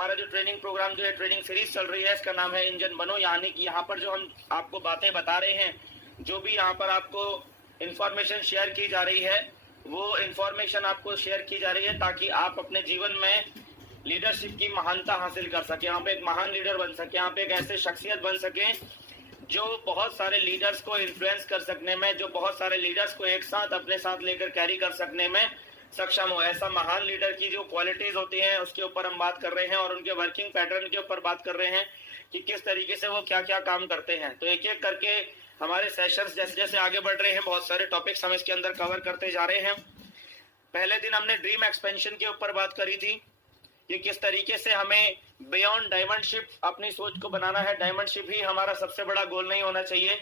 हमारा जो training programme जो है ट्रेनिंग सीरीज चल रही है, इसका नाम है इंजन बनो। यानी कि यहाँ पर जो हम आपको बातें बता रहे हैं, जो भी यहाँ पर आपको इंफॉर्मेशन शेयर की जा रही है, वो इंफॉर्मेशन आपको शेयर की जा रही है ताकि आप अपने जीवन में लीडरशिप की महानता हासिल कर सके, यहाँ पे एक महान लीडर बन सके, यहाँ पे एक ऐसे शख्सियत बन सके जो बहुत सारे लीडर्स को इन्फ्लुएंस कर सकने में, जो बहुत सारे लीडर्स को एक साथ अपने साथ लेकर कैरी कर सकने में सक्षम हो। ऐसा महान लीडर की जो क्वालिटीज होती हैं उसके ऊपर हम बात कर रहे हैं और उनके वर्किंग पैटर्न के ऊपर बात कर रहे हैं कि किस तरीके से वो क्या क्या काम करते हैं। तो एक एक करके हमारे सेशंस जैसे जैसे आगे बढ़ रहे हैं, बहुत सारे टॉपिक्स हम इसके अंदर कवर करते जा रहे हैं। पहले दिन हमने ड्रीम एक्सपेंशन के ऊपर बात करी थी कि किस तरीके से हमें बियॉन्ड डायमंडशिप अपनी सोच को बनाना है। डायमंडशिप ही हमारा सबसे बड़ा गोल नहीं होना चाहिए,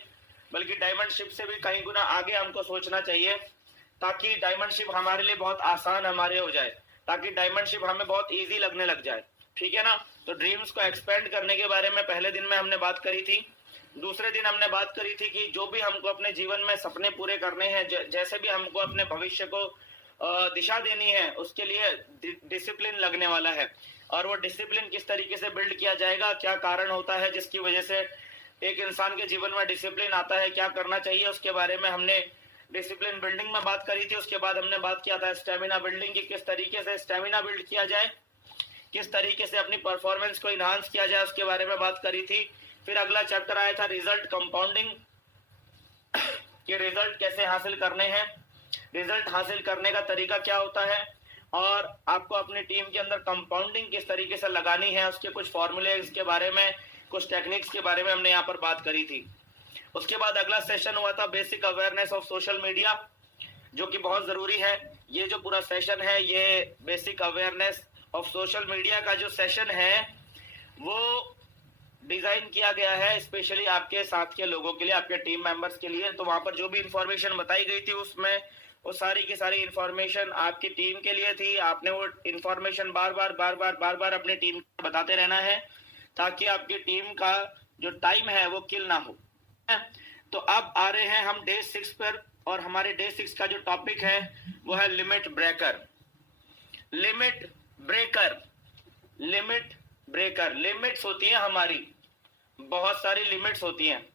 बल्कि डायमंडशिप से भी कहीं गुना आगे हमको सोचना चाहिए, ताकि डायमंडशिप हमारे लिए बहुत आसान हमारे हो जाए, ताकि डायमंडशिप हमें बहुत इजी लगने लग जाए। ठीक है ना। तो ड्रीम्स को एक्सपेंड करने के बारे में पहले दिन में हमने बात करी थी। दूसरे दिन हमने बात करी थी कि जो भी हमको अपने जीवन में सपने पूरे करने हैं, जैसे भी हमको अपने भविष्य को दिशा देनी है, उसके लिए डिसिप्लिन लगने वाला है। और वो डिसिप्लिन किस तरीके से बिल्ड किया जाएगा, क्या कारण होता है जिसकी वजह से एक इंसान के जीवन में डिसिप्लिन आता है, क्या करना चाहिए, उसके बारे में हमने डिसिप्लिन बिल्डिंग में बात करी थी। उसके बाद हमने बात किया था स्टेमिना बिल्डिंग की, किस तरीके से स्टेमिना बिल्ड किया जाए, किस तरीके से अपनी परफॉर्मेंस को इनहांस किया जाए, उसके बारे में बात करी थी। फिर अगला चैप्टर आया था रिजल्ट कंपाउंडिंग, कि रिजल्ट कैसे हासिल करने हैं, रिजल्ट हासिल करने का तरीका क्या होता है, और आपको अपनी टीम के अंदर कंपाउंडिंग किस तरीके से लगानी है, उसके कुछ फॉर्मूले के बारे में, कुछ टेक्निक्स के बारे में हमने यहाँ पर बात करी थी। उसके बाद अगला सेशन हुआ था basic awareness of social media, जो कि बहुत जरूरी है। ये जो पूरा सेशन है, ये basic awareness of social media का जो सेशन है वो डिजाइन किया गया है स्पेशली आपके साथ के लोगों के लिए, आपके टीम मेंबर्स के लिए। तो वहां पर जो भी इंफॉर्मेशन बताई गई थी उसमें वो सारी की सारी इंफॉर्मेशन आपकी टीम के लिए थी। आपने वो इंफॉर्मेशन बार बार अपनी टीम को बताते रहना है, ताकि आपकी टीम का जो टाइम है वो किल ना हो। तो अब आ रहे हैं हम डे 6 पर, और हमारे डे 6 का जो टॉपिक है वो है limit breaker. Limit breaker, limit breaker, limits होती है हमारी, बहुत सारी लिमिट्स होती हैं।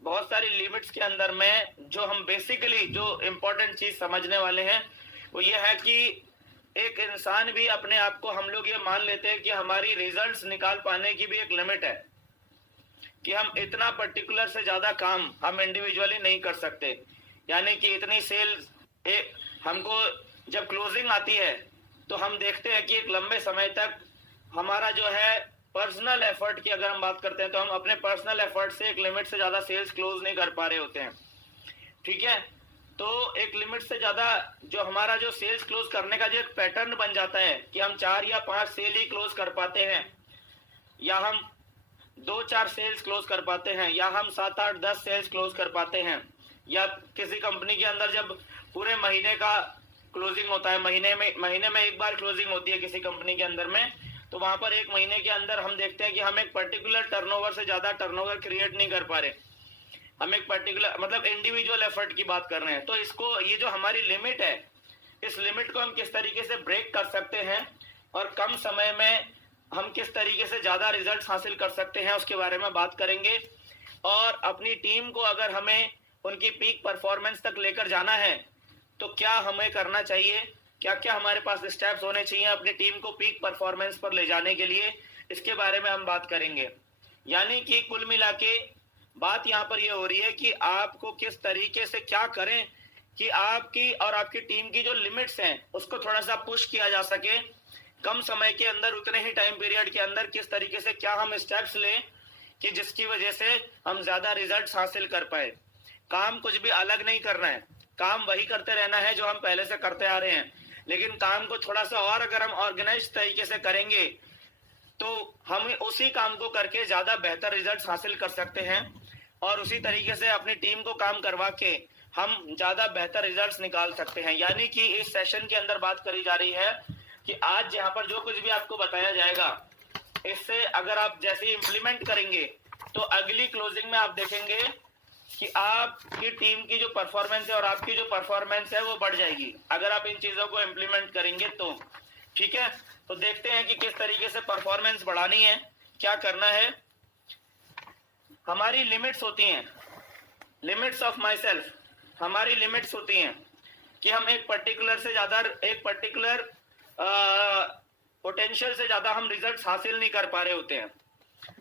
बहुत सारी लिमिट्स के अंदर में जो हम बेसिकली जो इंपॉर्टेंट चीज समझने वाले हैं वो ये है कि एक इंसान भी अपने आप को, हम लोग ये मान लेते हैं कि हमारी रिजल्ट्स निकाल पाने की भी एक लिमिट है, कि हम इतना पर्टिकुलर से ज्यादा काम हम इंडिविजुअली नहीं कर सकते। यानी कि इतनी सेल्स हमको जब क्लोजिंग आती है तो हम देखते हैं कि एक लंबे समय तक हमारा जो है पर्सनल एफर्ट की अगर हम बात करते हैं तो हम अपने पर्सनल एफर्ट से एक लिमिट से ज्यादा सेल्स क्लोज नहीं कर पा रहे होते हैं। ठीक है। तो एक लिमिट से ज्यादा जो हमारा जो सेल्स क्लोज करने का जो एक पैटर्न बन जाता है कि हम 4 या 5 सेल ही क्लोज कर पाते हैं, या हम 2-4 सेल्स क्लोज कर पाते हैं, या हम 7-8-10 सेल्स क्लोज कर पाते हैं, या किसी कंपनी के अंदर जब पूरे महीने का क्लोजिंग होता है, महीने में एक बार क्लोजिंग होती है किसी कंपनी के अंदर में, तो वहां पर एक महीने के अंदर हम देखते हैं कि हम एक पर्टिकुलर टर्नओवर से ज्यादा टर्नओवर क्रिएट नहीं कर पा रहे, हम एक पर्टिकुलर मतलब इंडिविजुअल एफर्ट की बात कर रहे हैं। तो इसको, ये जो हमारी लिमिट है, इस लिमिट को हम किस तरीके से ब्रेक कर सकते हैं और कम समय में हम किस तरीके से ज्यादा रिजल्ट्स हासिल कर सकते हैं, उसके बारे में बात करेंगे। और अपनी टीम को अगर हमें उनकी पीक परफॉर्मेंस तक लेकर जाना है तो क्या हमें करना चाहिए, क्या क्या हमारे पास स्टेप्स होने चाहिए अपनी टीम को पीक परफॉर्मेंस पर ले जाने के लिए, इसके बारे में हम बात करेंगे। यानी कि कुल मिला के बात यहाँ पर ये हो रही है कि आपको किस तरीके से क्या करें कि आपकी और आपकी टीम की जो लिमिट्स हैं उसको थोड़ा सा पुश किया जा सके, कम समय के अंदर, उतने ही टाइम पीरियड के अंदर किस तरीके से क्या हम स्टेप्स लें कि जिसकी वजह से हम ज्यादा रिजल्ट्स हासिल कर पाए। काम कुछ भी अलग नहीं करना है, काम वही करते रहना है जो हम पहले से करते आ रहे हैं, लेकिन काम को थोड़ा सा और अगर हम ऑर्गेनाइज तरीके से करेंगे तो हम उसी काम को करके ज्यादा बेहतर रिजल्ट्स हासिल कर सकते हैं, और उसी तरीके से अपनी टीम को काम करवा के हम ज्यादा बेहतर रिजल्ट्स निकाल सकते हैं। यानी कि इस सेशन के अंदर बात करी जा रही है कि आज यहाँ पर जो कुछ भी आपको बताया जाएगा, इससे अगर आप जैसे इम्प्लीमेंट करेंगे तो अगली क्लोजिंग में आप देखेंगे कि आपकी टीम की जो परफॉर्मेंस है और आपकी जो परफॉर्मेंस है वो बढ़ जाएगी, अगर आप इन चीजों को इम्प्लीमेंट करेंगे तो। ठीक है, तो देखते हैं कि किस तरीके से परफॉर्मेंस बढ़ानी है, क्या करना है। हमारी लिमिट्स होती हैं, लिमिट्स ऑफ माई सेल्फ, हमारी लिमिट्स होती हैं कि हम एक पर्टिकुलर से ज़्यादा, एक पर्टिकुलर पोटेंशियल से ज़्यादा हम रिजल्ट्स हासिल नहीं कर पा रहे होते हैं।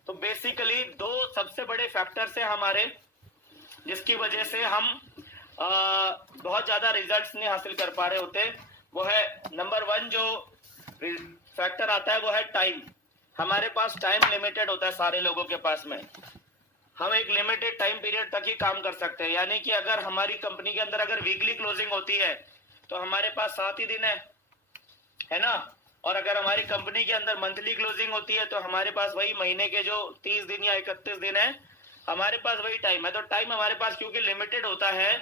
तो बेसिकली दो सबसे बड़े फैक्टर्स हैं हमारे, जिसकी वजह से हम बहुत ज़्यादा रिजल्ट्स नहीं हासिल कर पा रहे होते। वो है नंबर 1 जो फैक्टर आता है वो है टाइम। हमारे पास टाइम लिमिटेड होता है सारे लोगों के पास में, हम एक लिमिटेड टाइम पीरियड तक ही काम कर सकते हैं। यानी कि अगर हमारी कंपनी के अंदर अगर वीकली क्लोजिंग होती है तो हमारे पास 7 ही दिन है ना, और अगर हमारी कंपनी के अंदर मंथली क्लोजिंग होती है तो हमारे पास वही महीने के जो 30 दिन या 31 दिन है, हमारे पास वही टाइम है। तो टाइम हमारे पास क्योंकि लिमिटेड होता है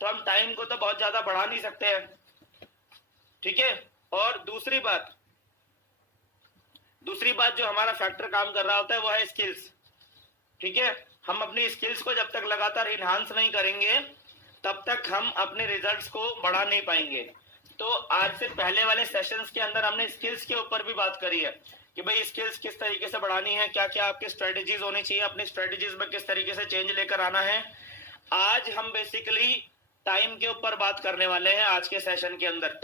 तो हम टाइम को तो बहुत ज्यादा बढ़ा नहीं सकते हैं, ठीक है। और दूसरी बात जो हमारा फैक्टर काम कर रहा होता है वो है स्किल्स, ठीक है। हम अपनी स्किल्स को जब तक लगातार इनहांस नहीं करेंगे तब तक हम अपने रिजल्ट्स को बढ़ा नहीं पाएंगे। तो आज से पहले वाले सेशंस के अंदर हमने स्किल्स के ऊपर भी बात करी है कि भाई स्किल्स किस तरीके से बढ़ानी है, क्या क्या आपकी स्ट्रेटेजीज होनी चाहिए, अपनी स्ट्रेटेजीज में किस तरीके से चेंज लेकर आना है। आज हम बेसिकली टाइम के ऊपर बात करने वाले हैं आज के सेशन के अंदर।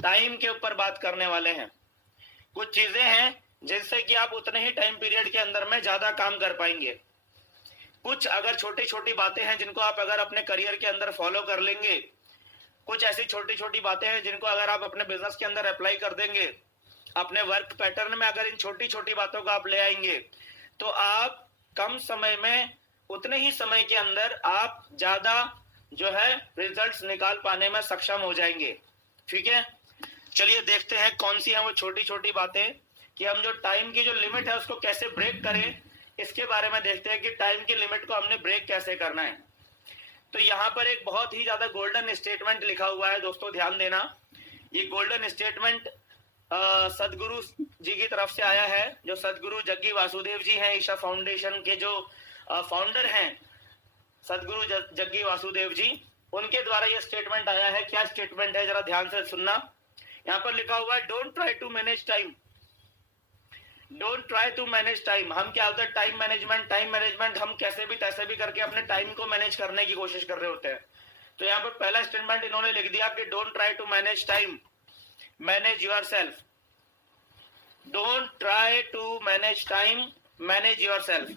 टाइम के ऊपर बात करने वाले हैं। कुछ चीजें हैं जिनसे कि आप उतने ही टाइम पीरियड के अंदर में ज्यादा काम कर पाएंगे। कुछ अगर छोटी छोटी बातें हैं जिनको आप अगर अपने करियर के अंदर फॉलो कर लेंगे, कुछ ऐसी छोटी छोटी बातें हैं जिनको अगर आप अपने बिजनेस के अंदर अप्लाई कर देंगे, अपने वर्क पैटर्न में अगर इन छोटी छोटी बातों को आप ले आएंगे तो आप कम समय में, उतने ही समय के अंदर आप ज्यादा जो है रिजल्ट्स निकाल पाने में सक्षम हो जाएंगे, ठीक है। चलिए देखते हैं कौन सी हैं वो छोटी छोटी बातें कि हम जो टाइम की जो लिमिट है उसको कैसे ब्रेक करें। इसके बारे में देखते हैं कि टाइम की लिमिट को हमने ब्रेक कैसे करना है। तो यहाँ पर एक बहुत ही ज्यादा गोल्डन स्टेटमेंट लिखा हुआ है दोस्तों, ध्यान देना। ये गोल्डन स्टेटमेंट सदगुरु जी की तरफ से आया है, जो सदगुरु जग्गी वासुदेव जी हैं, ईशा फाउंडेशन के जो फाउंडर हैं सदगुरु जग्गी वासुदेव जी, उनके द्वारा ये स्टेटमेंट आया है। क्या स्टेटमेंट है जरा ध्यान से सुनना। यहाँ पर लिखा हुआ है don't try to manage time, don't try to manage time. हम क्या होता है टाइम मैनेजमेंट हम कैसे भी तैसे भी करके अपने टाइम को मैनेज करने की कोशिश कर रहे होते हैं। तो यहाँ पर पहला स्टेटमेंट इन्होंने लिख दिया कि don't try to manage time, manage yourself. Don't try to manage time, manage yourself,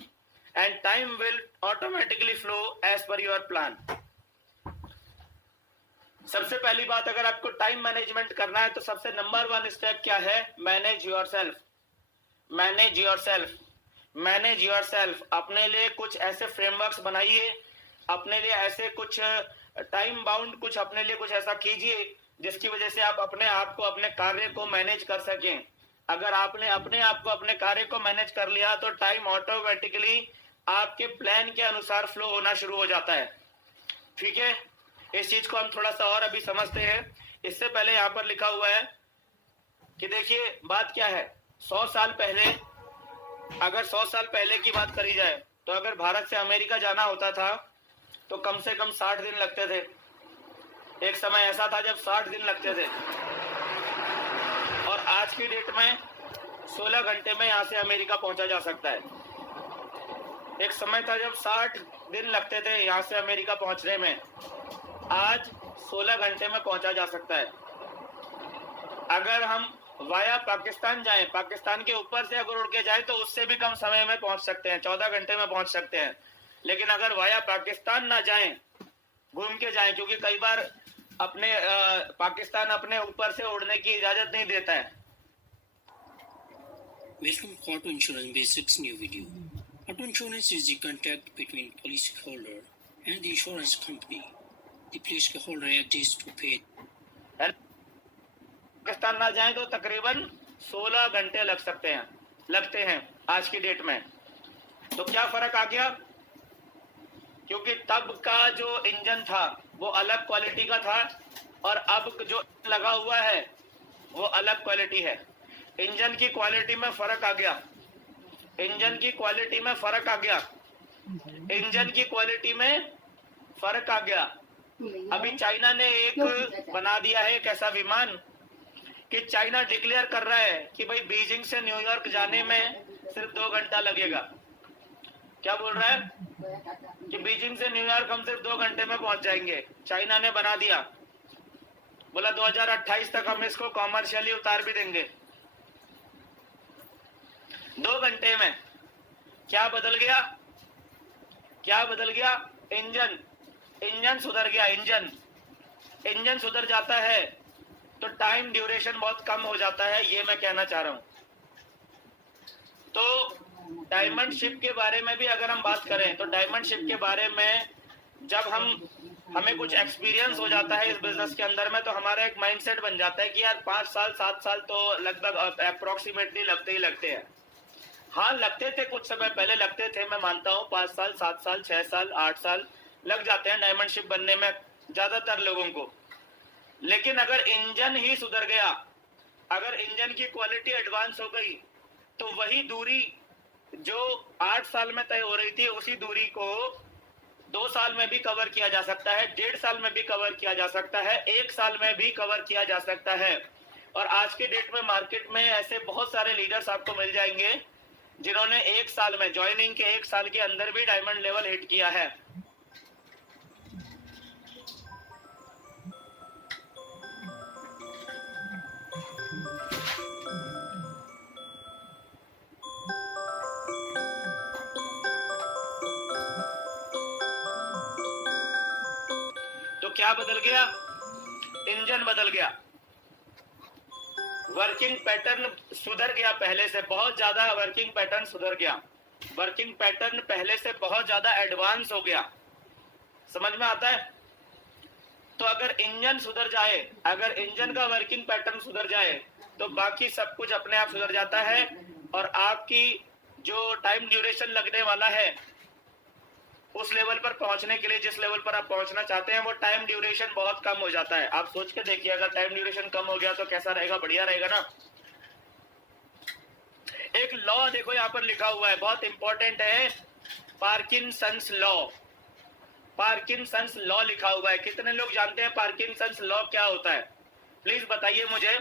and time will automatically flow as per your plan. सबसे पहली बात, अगर आपको टाइम मैनेजमेंट करना है तो सबसे नंबर 1 स्टेप क्या है, manage yourself. Manage yourself, manage yourself. अपने लिए कुछ ऐसे फ्रेमवर्क्स बनाइए, अपने लिए ऐसे कुछ टाइम बाउंड कुछ अपने लिए कुछ ऐसा कीजिए जिसकी वजह से आप अपने आप को, अपने कार्य को मैनेज कर सकें। अगर आपने अपने आप को, अपने कार्य को मैनेज कर लिया तो टाइम ऑटोमेटिकली आपके प्लान के अनुसार फ्लो होना शुरू हो जाता है, ठीक है। इस चीज को हम थोड़ा सा और अभी समझते हैं। इससे पहले यहाँ पर लिखा हुआ है कि देखिए बात क्या है, 100 साल पहले, अगर 100 साल पहले की बात करी जाए तो अगर भारत से अमेरिका जाना होता था तो कम से कम 60 दिन लगते थे। एक समय ऐसा था जब 60 दिन लगते थे, और आज की डेट में 16 घंटे में यहाँ से अमेरिका पहुंचा जा सकता है। एक समय था जब 60 दिन लगते थे यहाँ से अमेरिका पहुंचने में, आज 16 घंटे में पहुंचा जा सकता है। अगर हम वाया पाकिस्तान जाएं, पाकिस्तान के ऊपर से अगर उड़ के जाए तो उससे भी कम समय में पहुंच सकते हैं, 14 घंटे में पहुंच सकते हैं। लेकिन अगर वाया पाकिस्तान ना जाएं, घूम के जाएं, क्योंकि कई बार अपने पाकिस्तान अपने ऊपर से उड़ने की इजाजत नहीं देता है। Welcome to Auto Insurance Basics new video. Auto insurance is the contract between policyholder and the insurance company. The policyholder agrees to pay. Pakistan ना जाए तो तकरीबन 16 घंटे लगते हैं आज की डेट में। तो क्या फर्क आ गया, क्योंकि तब का जो इंजन था वो अलग क्वालिटी का था और अब जो लगा हुआ है वो अलग क्वालिटी है। इंजन की क्वालिटी में फर्क आ गया, इंजन की क्वालिटी में फर्क आ गया, इंजन की क्वालिटी में फर्क आ गया। अभी चाइना ने एक बना दिया है एक ऐसा विमान कि चाइना डिक्लेयर कर रहा है कि भाई बीजिंग से न्यूयॉर्क जाने में सिर्फ 2 घंटा लगेगा। क्या बोल रहा है कि बीजिंग से न्यूयॉर्क हम सिर्फ 2 घंटे में पहुंच जाएंगे। चाइना ने बना दिया, बोला 2028 तक हम इसको कॉमर्शियली उतार भी देंगे। 2 घंटे में क्या बदल गया? क्या बदल गया? इंजन सुधर गया। इंजन सुधर जाता है तो टाइम ड्यूरेशन बहुत कम हो जाता है, ये मैं कहना चाह रहा हूं। तो डायमंड शिप के बारे में भी अगर हम बात करें तो डायमंड शिप के बारे में जब हमें कुछ एक्सपीरियंस हो जाता है इस बिजनेस के अंदर में, तो हमारा एक माइंडसेट बन जाता है कि यार 5 साल 7 साल तो लगभग अप्रोक्सीमेटली लगते ही लगते हैं। हाँ लगते थे, कुछ समय पहले लगते थे, मैं मानता हूँ 5 साल 7 साल 6 साल 8 साल लग जाते हैं डायमंड शिप बनने में ज्यादातर लोगों को। लेकिन अगर इंजन ही सुधर गया, अगर इंजन की क्वालिटी एडवांस हो गई, तो वही दूरी जो 8 साल में तय हो रही थी उसी दूरी को 2 साल में भी कवर किया जा सकता है, 1.5 साल में भी कवर किया जा सकता है, 1 साल में भी कवर किया जा सकता है। और आज के डेट में मार्केट में ऐसे बहुत सारे लीडर्स आपको मिल जाएंगे जिन्होंने 1 साल में, ज्वाइनिंग के 1 साल के अंदर भी डायमंड लेवल हिट किया है। तो क्या बदल गया? इंजन बदल गया, वर्किंग पैटर्न सुधर गया, पहले से बहुत ज्यादा वर्किंग पैटर्न सुधर गया, वर्किंग पैटर्न पहले से बहुत ज्यादा एडवांस हो गया। समझ में आता है? तो अगर इंजन सुधर जाए, अगर इंजन का वर्किंग पैटर्न सुधर जाए तो बाकी सब कुछ अपने आप सुधर जाता है। और आपकी जो टाइम ड्यूरेशन लगने वाला है उस लेवल पर पहुंचने के लिए, जिस लेवल पर आप पहुंचना चाहते हैं, वो टाइम ड्यूरेशन बहुत कम हो जाता है। आप सोच के देखिए, अगर टाइम ड्यूरेशन कम हो गया तो कैसा रहेगा? बढ़िया रहेगा ना। एक लॉ देखो यहाँ पर लिखा हुआ है, बहुत इंपॉर्टेंट है, पार्किंसंस लॉ। पार्किंसंस लॉ लिखा हुआ है। कितने लोग जानते हैं पार्किंसंस लॉ क्या होता है? प्लीज बताइए मुझे,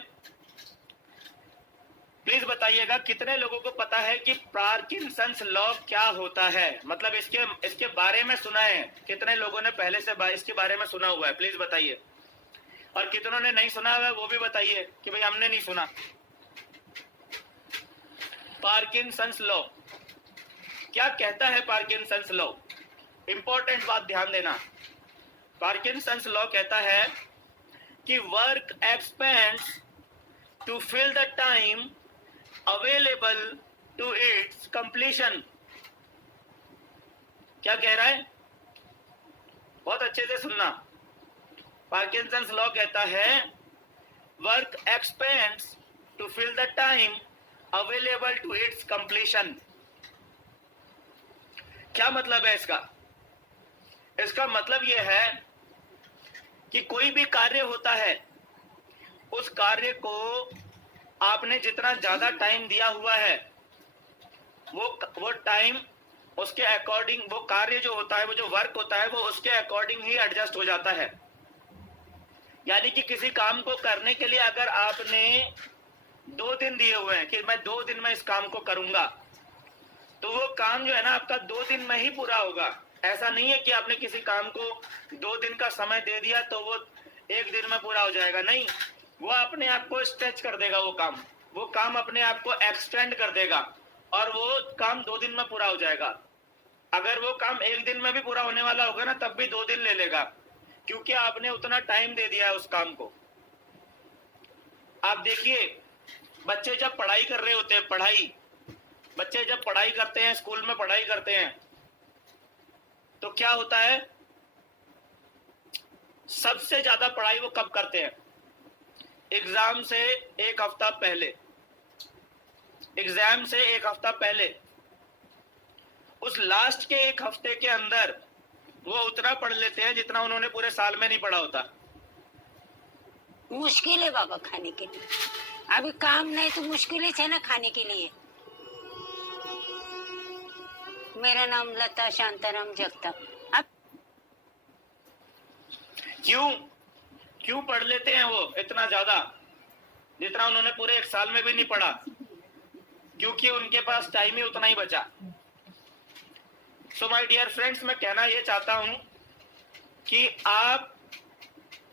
प्लीज बताइएगा कितने लोगों को पता है कि पार्किंसंस लॉ क्या होता है? मतलब इसके बारे में सुना है? कितने लोगों ने पहले से इसके बारे में सुना हुआ है? प्लीज बताइए। और कितनों ने नहीं सुना हुआ है वो भी बताइए कि भाई हमने नहीं सुना। पार्किंसंस लॉ क्या कहता है? पार्किंसंस लॉ, इंपॉर्टेंट बात ध्यान देना। पार्किंसंस लॉ कहता है कि work expands to fill the time available to its completion. क्या कह रहा है? बहुत अच्छे से सुनना। पार्किंसंस लॉ कहता है work expands to fill the time available to its completion. क्या मतलब है इसका? इसका मतलब यह है कि कोई भी कार्य होता है, उस कार्य को आपने जितना ज्यादा टाइम दिया हुआ है वो टाइम उसके अकॉर्डिंग, वो कार्य जो होता है, वो जो वर्क होता है, वो उसके अकॉर्डिंग ही एडजस्ट हो जाता है। यानी कि किसी काम को करने के लिए अगर आपने 2 दिन दिए हुए हैं कि मैं 2 दिन में इस काम को करूंगा, तो वो काम जो है ना आपका 2 दिन में ही पूरा होगा। ऐसा नहीं है कि आपने किसी काम को 2 दिन का समय दे दिया तो वो 1 दिन में पूरा हो जाएगा। नहीं, वो अपने आप को स्ट्रेच कर देगा, वो काम अपने आप को एक्सटेंड कर देगा और वो काम 2 दिन में पूरा हो जाएगा। अगर वो काम 1 दिन में भी पूरा होने वाला होगा ना, तब भी 2 दिन ले लेगा, क्योंकि आपने उतना टाइम दे दिया है उस काम को। आप देखिए, बच्चे जब पढ़ाई कर रहे होते हैं, बच्चे जब पढ़ाई करते हैं, स्कूल में पढ़ाई करते हैं, तो क्या होता है? सबसे ज्यादा पढ़ाई वो कब करते हैं? एग्जाम से 1 हफ्ता पहले। एग्जाम से 1 हफ्ता पहले, उस लास्ट के 1 हफ्ते के अंदर वो उतना पढ़ लेते हैं जितना उन्होंने पूरे साल में नहीं पढ़ा होता। मुश्किल है बाबा खाने के लिए, अभी काम नहीं तो मुश्किल है ना खाने के लिए। मेरा नाम लता शांताराम जगताप। क्यों पढ़ लेते हैं वो इतना ज्यादा, जितना उन्होंने पूरे एक साल में भी नहीं पढ़ा? क्योंकि उनके पास टाइम ही उतना ही बचा। सो माय डियर फ्रेंड्स, मैं कहना ये चाहता हूं कि आप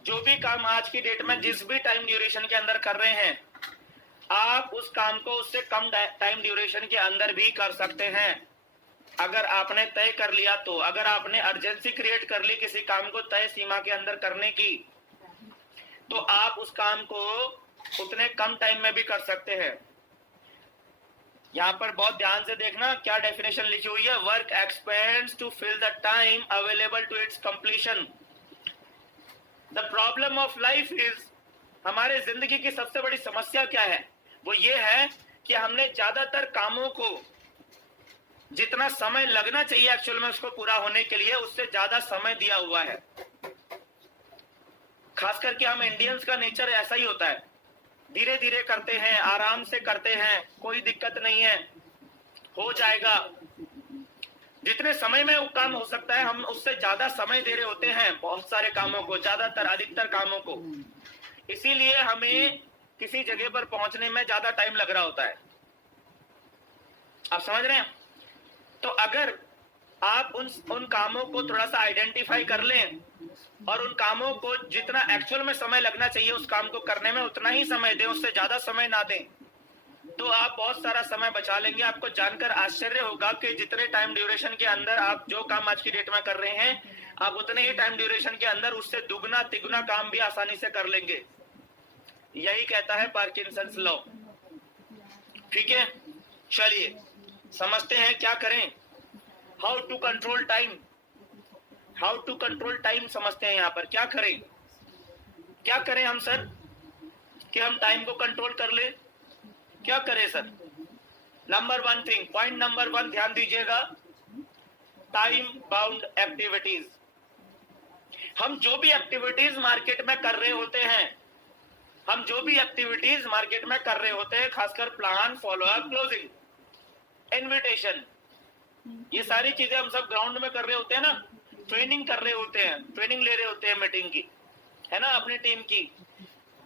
जो भी काम आज की डेट में जिस भी टाइम ड्यूरेशन के अंदर कर रहे हैं, आप उस काम को उससे कम टाइम ड्यूरेशन के अंदर भी कर सकते हैं, अगर आपने तय कर लिया तो। अगर आपने अर्जेंसी क्रिएट कर ली किसी काम को तय सीमा के अंदर करने की, तो आप उस काम को उतने कम टाइम में भी कर सकते हैं। यहां पर बहुत ध्यान से देखना क्या डेफिनेशन लिखी हुई है। Work expands to fill the time available to its completion. The problem of life is, हमारे जिंदगी की सबसे बड़ी समस्या क्या है? वो ये है कि हमने ज्यादातर कामों को जितना समय लगना चाहिए एक्चुअल में उसको पूरा होने के लिए, उससे ज्यादा समय दिया हुआ है। खास करके हम इंडियंस का नेचर ऐसा ही होता है, धीरे धीरे करते हैं, आराम से करते हैं, कोई दिक्कत नहीं है, हो जाएगा। जितने समय में वो काम हो सकता है हम उससे ज्यादा समय दे रहे होते हैं बहुत सारे कामों को, ज्यादातर अधिकतर कामों को। इसीलिए हमें किसी जगह पर पहुंचने में ज्यादा टाइम लग रहा होता है। आप समझ रहे हैं? तो अगर आप उन कामों को थोड़ा सा आइडेंटिफाई कर लें और उन कामों को जितना एक्चुअल में समय लगना चाहिए उस काम को करने में उतना ही समय दें, उससे ज्यादा समय ना दें, तो आप बहुत सारा समय बचा लेंगे। आपको जानकर आश्चर्य होगा कि जितने टाइम ड्यूरेशन के अंदर आप जो काम आज की डेट में कर रहे हैं, आप उतने ही टाइम ड्यूरेशन के अंदर उससे दुगना तिगुना काम भी आसानी से कर लेंगे। यही कहता है पार्किंसंस लॉ। ठीक है, चलिए समझते हैं क्या करें। How to control time, how to control time समझते हैं। यहाँ पर क्या करें हम सर कि हम टाइम को कंट्रोल कर ले? क्या करें sir? Number one thing, point number one ध्यान दीजिएगा, टाइम बाउंड एक्टिविटीज। हम जो भी एक्टिविटीज मार्केट में कर रहे होते हैं, खासकर प्लान, फॉलोअप, क्लोजिंग, इन्विटेशन, ये सारी चीजें हम सब ग्राउंड में कर रहे होते हैं ना, ट्रेनिंग कर रहे होते हैं, ट्रेनिंग ले रहे होते हैं मीटिंग की, है ना, अपनी टीम की।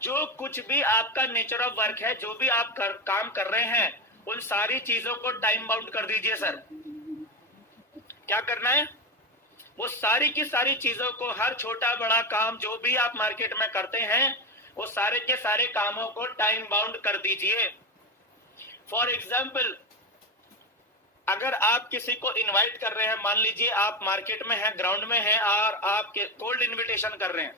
जो कुछ भी आपका नेचर ऑफ वर्क है, जो भी आप काम कर रहे हैं, उन सारी चीजों को टाइम बाउंड कर दीजिए सर। क्या करना है? वो सारी की सारी चीजों को, हर छोटा बड़ा काम जो भी आप मार्केट में करते हैं, वो सारे के सारे कामों को टाइम बाउंड कर दीजिए। फॉर एग्जाम्पल, अगर आप किसी को इनवाइट कर रहे हैं, मान लीजिए आप मार्केट में हैं, ग्राउंड में हैं और आप कोल्ड इनविटेशन कर रहे हैं,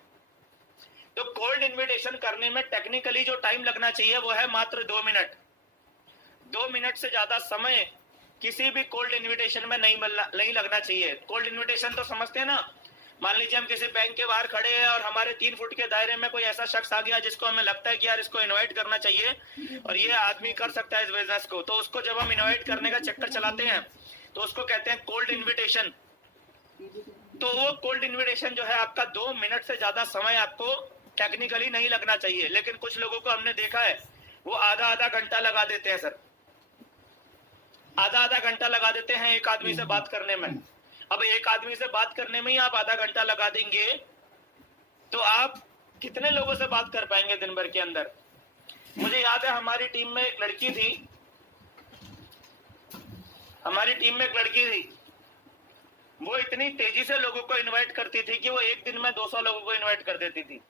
तो कोल्ड इनविटेशन करने में टेक्निकली जो टाइम लगना चाहिए वो है मात्र 2 मिनट। 2 मिनट से ज्यादा समय किसी भी कोल्ड इनविटेशन में नहीं लगना चाहिए। कोल्ड इनविटेशन तो समझते हैं ना? मान लीजिए हम किसी बैंक के बाहर खड़े हैं और हमारे 3 फुट के दायरे में कोई ऐसा शख्स आ गया जिसको हमें लगता है कि यार इसको इनवाइट करना चाहिए और ये आदमी कर सकता है इस बिजनेस को, तो उसको जब हम इनवाइट करने का चक्कर चलाते हैं तो उसको कहते हैं कोल्ड इनविटेशन। तो वो कोल्ड इनविटेशन जो है, आपका 2 मिनट से ज्यादा समय आपको टेक्निकली नहीं लगना चाहिए। लेकिन कुछ लोगों को हमने देखा है वो आधा घंटा लगा देते हैं सर, आधा घंटा लगा देते हैं एक आदमी से बात करने में। अब एक आदमी से बात करने में ही आप आधा घंटा लगा देंगे तो आप कितने लोगों से बात कर पाएंगे दिन भर के अंदर? मुझे याद है हमारी टीम में एक लड़की थी, वो इतनी तेजी से लोगों को इनवाइट करती थी कि वो एक दिन में 200 लोगों को इनवाइट कर देती थी।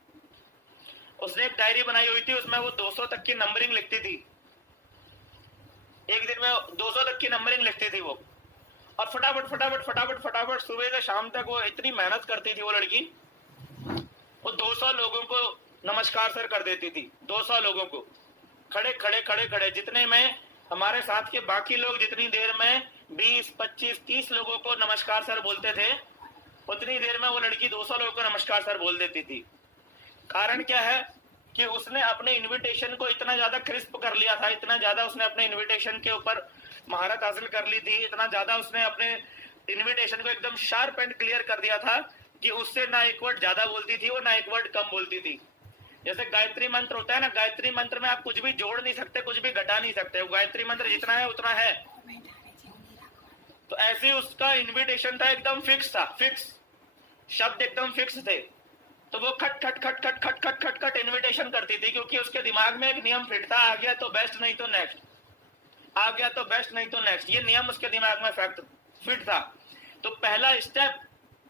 उसने एक डायरी बनाई हुई थी, उसमें वो 200 तक की नंबरिंग लिखती थी, एक दिन में 200 तक की नंबरिंग लिखती थी वो, और फटाफट सुबह से शाम तक वो इतनी मेहनत करती थी वो लड़की। वो 200 लोगों को नमस्कार सर कर देती थी, 200 लोगों को खड़े, जितने में हमारे साथ के बाकी लोग जितनी देर में 20, 25, 30 लोगों को नमस्कार सर बोलते थे, उतनी देर में वो लड़की 200 लोगों को नमस्कार सर बोल देती थी। कारण क्या है कि उसने अपने इनविटेशन को इतना ज्यादा क्रिस्प कर लिया था, इतना ज्यादा उसने अपने इनविटेशन के ऊपर महारत हासिल कर ली थी, इतना ज्यादा उसने अपने इनविटेशन को एकदम शार्प एंड क्लियर कर दिया था कि उससे ना एक वर्ड ज्यादा बोलती थी और ना एक वर्ड कम बोलती थी। जैसे गायत्री मंत्र होता है ना, गायत्री मंत्र में आप कुछ भी जोड़ नहीं सकते, कुछ भी घटा नहीं सकते, गायत्री मंत्र जितना है उतना है। तो ऐसे उसका इनविटेशन था, एकदम फिक्स था, फिक्स शब्द एकदम फिक्स थे। तो वो खट खट खट खट खट खट खट खट इन्विटेशन करती थी, क्योंकि उसके दिमाग में एक नियम फिट था, आ गया तो बेस्ट नहीं तो नेक्स्ट, आ गया तो बेस्ट नहीं तो नेक्स्ट, ये नियम उसके दिमाग में फिट था। तो पहला स्टेप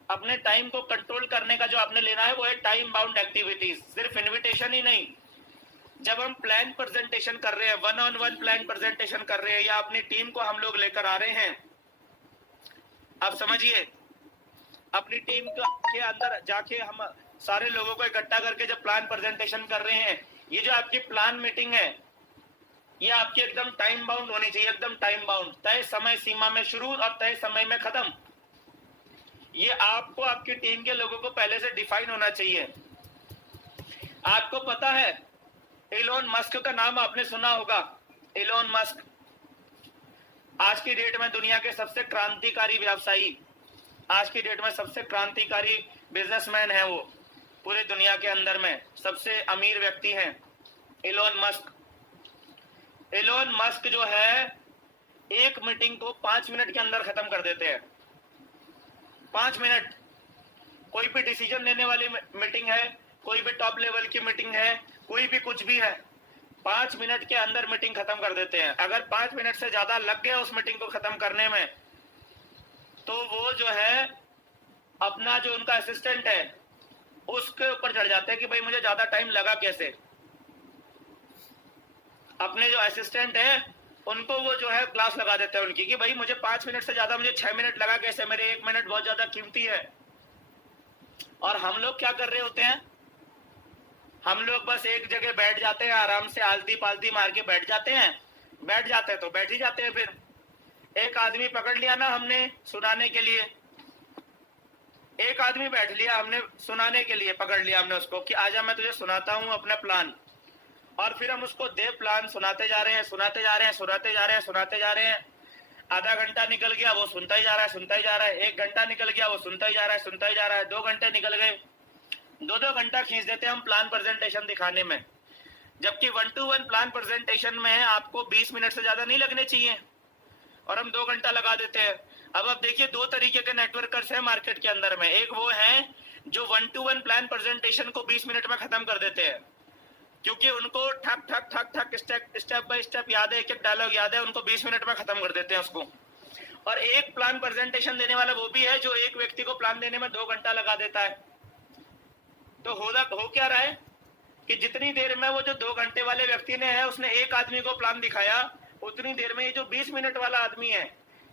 अपने टाइम को कंट्रोल करने का जो आपने लेना है वो है टाइम बाउंड एक्टिविटीज। सिर्फ इन्विटेशन ही नहीं, जब हम प्लान प्रेजेंटेशन कर रहे हैं, 1-on-1 प्लान प्रेजेंटेशन कर रहे हैं, या अपनी टीम को हम लोग लेकर आ रहे हैं, आप समझिए अपनी टीम के अंदर जाके हम सारे लोगों को इकट्ठा करके जब प्लान प्रेजेंटेशन कर रहे हैं, ये जो आपकी प्लान मीटिंग है ये आपकी एकदम टाइम बाउंड होनी चाहिए, एकदम टाइम बाउंड, तय समय सीमा में शुरू और तय समय में खत्म। ये आपको आपकी टीम के लोगों को पहले से डिफाइन होना चाहिए। आपको पता है एलोन मस्क का नाम आपने सुना होगा। एलोन मस्क आज की डेट में दुनिया के सबसे क्रांतिकारी व्यवसायी, आज की डेट में सबसे क्रांतिकारी बिजनेसमैन है, वो पूरे दुनिया के अंदर में सबसे अमीर व्यक्ति हैं एलोन मस्क। एलोन मस्क जो है एक मीटिंग को 5 मिनट के अंदर खत्म कर देते हैं। 5 मिनट, कोई भी डिसीजन लेने वाली मीटिंग है, कोई भी टॉप लेवल की मीटिंग है, कोई भी कुछ भी है, 5 मिनट के अंदर मीटिंग खत्म कर देते हैं। अगर 5 मिनट से ज्यादा लग गया उस मीटिंग को खत्म करने में, तो वो जो है अपना जो उनका असिस्टेंट है उसके ऊपर चढ़ जाते हैं कि भाई मुझे ज्यादा टाइम लगा कैसे। अपने जो असिस्टेंट है उनको वो जो है क्लास लगा देते हैं उनकी कि भाई मुझे 5 मिनट से ज्यादा, मुझे 6 मिनट लगा कैसे, मेरे 1 मिनट बहुत ज्यादा कीमती है। और हम लोग क्या कर रहे होते हैं, हम लोग बस एक जगह बैठ जाते हैं, आराम से आलती पालती मार के बैठ जाते हैं, बैठ जाते हैं तो बैठ ही जाते हैं। फिर एक आदमी पकड़ लिया ना हमने सुनाने के लिए, एक आदमी बैठ लिया हमने सुनाने के लिए, पकड़ लिया हमने उसको कि आजा मैं तुझे सुनाता हूं अपना प्लान, और फिर हम उसको दे प्लान सुनाते जा रहे हैं, सुनाते जा रहे हैं, सुनाते जा रहे हैं, सुनाते जा रहे हैं। आधा घंटा निकल गया, वो सुनता ही जा रहा है, सुनता ही जा रहा है। 1 घंटा निकल गया, वो सुनता ही जा रहा है, सुनता ही जा रहा है। 2 घंटे निकल गए, 2-2 घंटा खींच देते हैं हम प्लान प्रेजेंटेशन दिखाने में, जबकि 1-to-1 प्लान प्रेजेंटेशन में आपको 20 मिनट से ज्यादा नहीं लगने चाहिए, और हम 2 घंटा लगा देते हैं। अब आप देखिए 2 तरीके के नेटवर्कर्स हैं मार्केट के अंदर में। एक वो हैं जो 1-to-1 प्लान प्रेजेंटेशन को 20 मिनट में खत्म कर देते हैं, क्योंकि उनको ठक ठक ठक ठक स्टेप बाय स्टेप याद है, एक एक डायलॉग याद है, उनको 20 मिनट में खत्म कर देते हैं उसको। और एक प्लान प्रेजेंटेशन देने वाला वो भी है जो एक व्यक्ति को प्लान देने में 2 घंटा लगा देता है। तो हो क्या रहा है कि जितनी देर में वो जो 2 घंटे वाले व्यक्ति ने है उसने एक आदमी को प्लान दिखाया, उतनी देर में ये जो 20 मिनट वाला आदमी है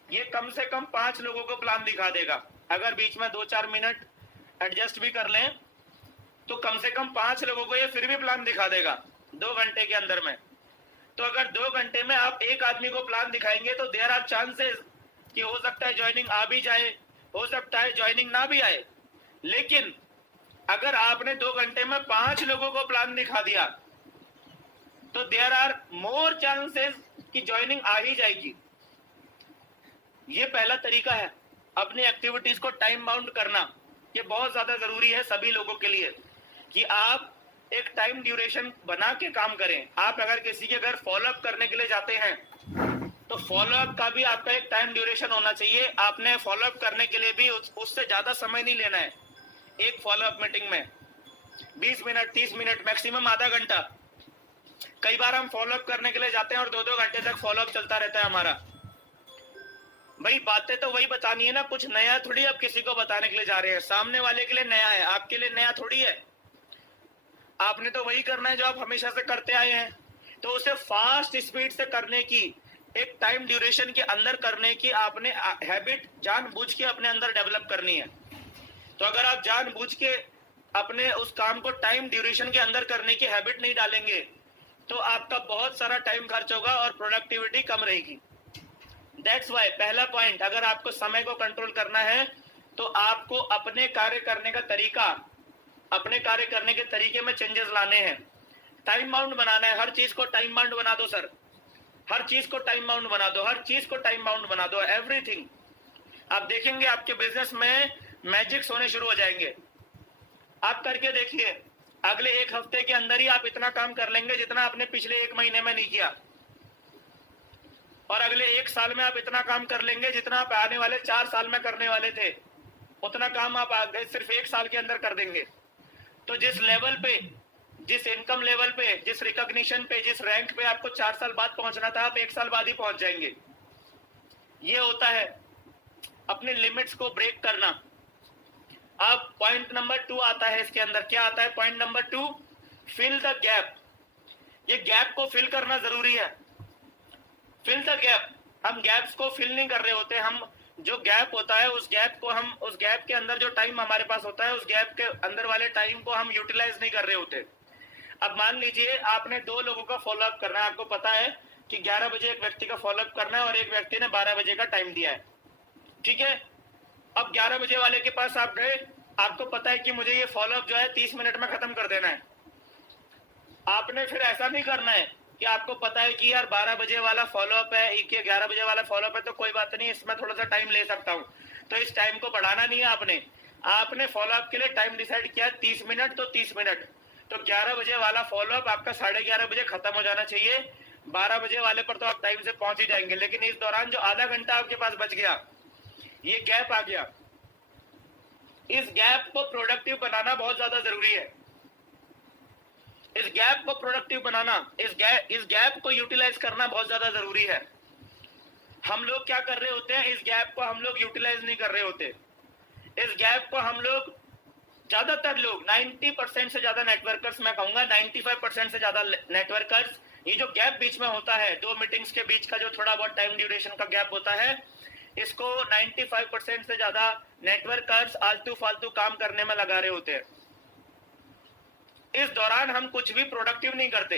ये कम से कम 5 लोगों को प्लान दिखा देगा। अगर बीच में 2-4 मिनट एडजस्ट भी कर लें तो कम से कम 5 लोगों को ये फिर भी प्लान दिखा देगा 2 घंटे के अंदर में। तो अगर 2 घंटे में आप एक आदमी को प्लान दिखाएंगे तो देयर आर चांसेस कि हो सकता है ज्वाइनिंग आ भी जाए, हो सकता है ज्वाइनिंग ना भी आए। लेकिन अगर आपने 2 घंटे में 5 लोगों को प्लान दिखा दिया तो देयर आर मोर चांसेस कि ज्वाइनिंग आ ही जाएगी। ये पहला तरीका है अपनी एक्टिविटीज को टाइम बाउंड करना। ये बहुत ज्यादा जरूरी है सभी लोगों के लिए कि आप एक टाइम ड्यूरेशन बना के काम करें। आप अगर किसी के घर फॉलोअप करने के लिए जाते हैं तो फॉलोअप का भी आपका एक टाइम ड्यूरेशन होना चाहिए। आपने फॉलोअप करने के लिए भी उससे ज्यादा समय नहीं लेना है। एक फॉलोअप मीटिंग में 20 मिनट 30 मिनट मैक्सिमम आधा घंटा। कई बार हम फॉलोअप करने के लिए जाते हैं और 2-2 घंटे तक फॉलोअप चलता रहता है हमारा। भाई बातें तो वही बतानी है ना, कुछ नया थोड़ी आप किसी को बताने के लिए जा रहे हैं। सामने वाले के लिए नया है, आपके लिए नया थोड़ी है। आपने तो वही करना है जो आप हमेशा से करते आए हैं। तो उसे फास्ट स्पीड से करने की, एक टाइम ड्यूरेशन के अंदर करने की आपने हैबिट जानबूझ के अपने अंदर डेवलप करनी है। तो अगर आप जानबूझ के अपने उस काम को टाइम ड्यूरेशन के अंदर करने की हैबिट नहीं डालेंगे तो आपका बहुत सारा टाइम खर्च होगा और प्रोडक्टिविटी कम रहेगी। दैट्स वाई पहला पॉइंट, अगर आपको समय को कंट्रोल करना है तो आपको अपने कार्य करने का तरीका, अपने कार्य करने के तरीके में चेंजेस लाने हैं। टाइम बाउंड बनाना है, हर चीज को टाइम बाउंड बना दो सर, हर चीज को टाइम बाउंड बना दो, हर चीज को टाइम बाउंड बना दो, एवरीथिंग। आप देखेंगे आपके बिजनेस में मैजिक्स होने शुरू हो जाएंगे। आप करके देखिए, अगले 1 हफ्ते के अंदर ही आप इतना काम कर लेंगे जितना आपने पिछले 1 महीने में नहीं किया, और अगले 1 साल में आप इतना काम कर लेंगे जितना आप आने वाले 4 साल में करने वाले थे। उतना काम आप आगे सिर्फ 1 साल के अंदर कर देंगे। तो जिस लेवल पे, जिस इनकम लेवल पे, जिस रिकॉग्निशन पे, जिस रैंक पे आपको 4 साल बाद पहुंचना था, आप 1 साल बाद ही पहुंच जाएंगे। ये होता है अपने लिमिट्स को ब्रेक करना। अब पॉइंट नंबर 2 आता है इसके अंदर। क्या आता है point number 2? Fill the gap. ये गैप को फिल करना जरूरी है। Fill the gap. हम गैप्स को फिल नहीं कर रहे होते। हम जो गैप होता है उस गैप को हम, उस गैप के अंदर जो टाइम हमारे पास होता है, उस गैप के अंदर वाले टाइम को हम यूटिलाइज नहीं कर रहे होते। अब मान लीजिए आपने 2 लोगों का फॉलोअप करना है। आपको पता है कि 11 बजे एक व्यक्ति का फॉलोअप करना है और एक व्यक्ति ने 12 बजे का टाइम दिया है, ठीक है। अब 11 बजे वाले के पास आप गए, आपको पता है कि मुझे ये फॉलोअप जो है 30 मिनट में खत्म कर देना है। आपने फिर ऐसा नहीं करना है कि आपको पता है कि यार 12 बजे वाला फॉलोअप है, 11 बजे वाला फॉलोअप है, तो कोई बात नहीं, इसमें थोड़ा सा टाइम ले सकता हूँ, तो इस टाइम को बढ़ाना नहीं है। आपने फॉलोअप के लिए टाइम डिसाइड किया 30 मिनट, तो 30 मिनट, तो 11 बजे वाला फॉलोअप आपका 11:30 बजे खत्म हो जाना चाहिए। 12 बजे वाले पर तो आप टाइम से पहुंच ही जाएंगे, लेकिन इस दौरान जो आधा घंटा आपके पास बच गया, ये गैप आ गया, इस गैप को प्रोडक्टिव बनाना बहुत ज्यादा जरूरी है। इस गैप को प्रोडक्टिव बनाना, इस गैप को यूटिलाइज करना बहुत ज्यादा जरूरी है। हम लोग क्या कर रहे होते हैं, इस गैप को हम लोग यूटिलाइज नहीं कर रहे होते। इस गैप को हम लोग, ज्यादातर लोग, 90% से ज्यादा नेटवर्कर्स, मैं कहूंगा 95% से ज्यादा नेटवर्कर्स, ये जो गैप बीच में होता है, 2 मीटिंग्स के बीच का जो थोड़ा बहुत टाइम ड्यूरेशन का गैप होता है, इसको 95% से ज्यादा नेटवर्कर्स आलतू फालतू काम करने में लगा रहे होते हैं। इस दौरान हम कुछ भी प्रोडक्टिव नहीं करते।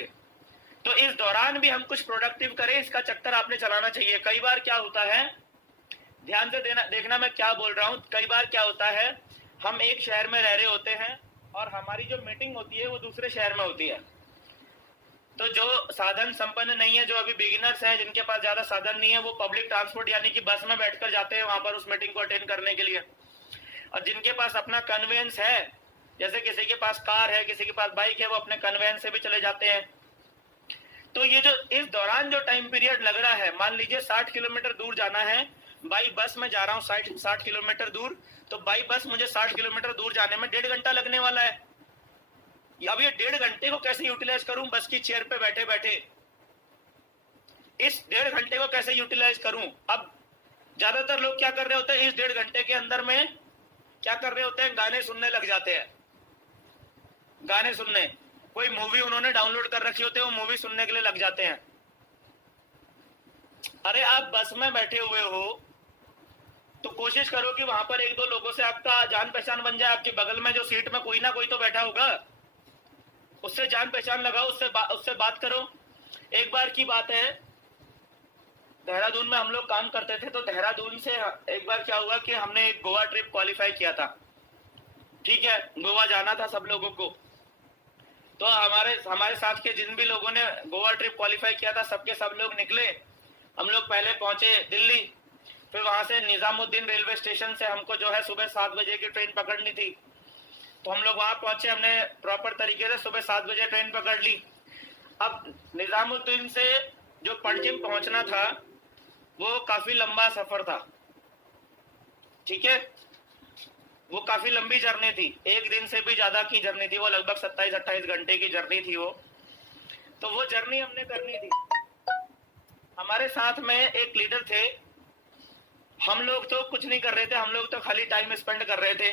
तो इस दौरान भी हम कुछ प्रोडक्टिव करें, इसका चक्कर आपने चलाना चाहिए। कई बार क्या होता है, ध्यान से देखना मैं क्या बोल रहा हूं। कई बार क्या होता है, हम एक शहर में रह रहे होते हैं और हमारी जो मीटिंग होती है वो दूसरे शहर में होती है। तो जो साधन संपन्न नहीं है, जो अभी बिगिनर्स हैं, जिनके पास ज्यादा साधन नहीं है, वो पब्लिक ट्रांसपोर्ट यानी कि बस में बैठकर जाते हैं वहां पर उस मीटिंग को अटेंड करने के लिए। और जिनके पास अपना कन्वेंस है, जैसे किसी के पास कार है, किसी के पास बाइक है, वो अपने कन्वेंस से भी चले जाते हैं। तो ये जो इस दौरान जो टाइम पीरियड लग रहा है, मान लीजिए 60 किलोमीटर दूर जाना है, बाई बस में जा रहा हूँ 60 किलोमीटर दूर, तो बाई बस मुझे 60 किलोमीटर दूर जाने में 1.5 घंटा लगने वाला है। अब ये 1.5 घंटे को कैसे यूटिलाइज करूं बस की चेयर पे बैठे बैठे, इस 1.5 घंटे को कैसे यूटिलाइज करूं। अब ज्यादातर लोग क्या कर रहे होते हैं, इस 1.5 घंटे के अंदर में क्या कर रहे होते हैं, गाने सुनने लग जाते हैं। गाने सुनने, कोई मूवी उन्होंने डाउनलोड कर रखी होती है, वो मूवी सुनने के लिए लग जाते हैं। अरे आप बस में बैठे हुए हो तो कोशिश करो कि वहां पर 1-2 लोगों से आपका जान पहचान बन जाए। आपके बगल में जो सीट में कोई ना कोई तो बैठा होगा, उससे जान पहचान लगाओ, उससे बात करो। एक बार की बात है, देहरादून में हम लोग काम करते थे, तो देहरादून से एक बार क्या हुआ कि हमने एक गोवा ट्रिप क्वालिफाई किया था, ठीक है, गोवा जाना था सब लोगों को। तो हमारे साथ के जिन भी लोगों ने गोवा ट्रिप क्वालिफाई किया था, सबके सब लोग निकले। हम लोग पहले पहुंचे दिल्ली, फिर वहां से निजामुद्दीन रेलवे स्टेशन से हमको जो है सुबह 7 बजे की ट्रेन पकड़नी थी। तो हम लोग वहां पहुंचे, हमने प्रॉपर तरीके से सुबह 7 बजे ट्रेन पकड़ ली। अब निजामुद्दीन से जो पणजिम पहुंचना था वो काफी लंबा सफर था, ठीक है, वो काफी लंबी जर्नी थी, 1 दिन से भी ज्यादा की जर्नी थी वो, लगभग 27-28 घंटे की जर्नी थी वो। तो वो जर्नी हमने करनी थी। हमारे साथ में एक लीडर थे, हम लोग तो कुछ नहीं कर रहे थे, हम लोग तो खाली टाइम स्पेंड कर रहे थे,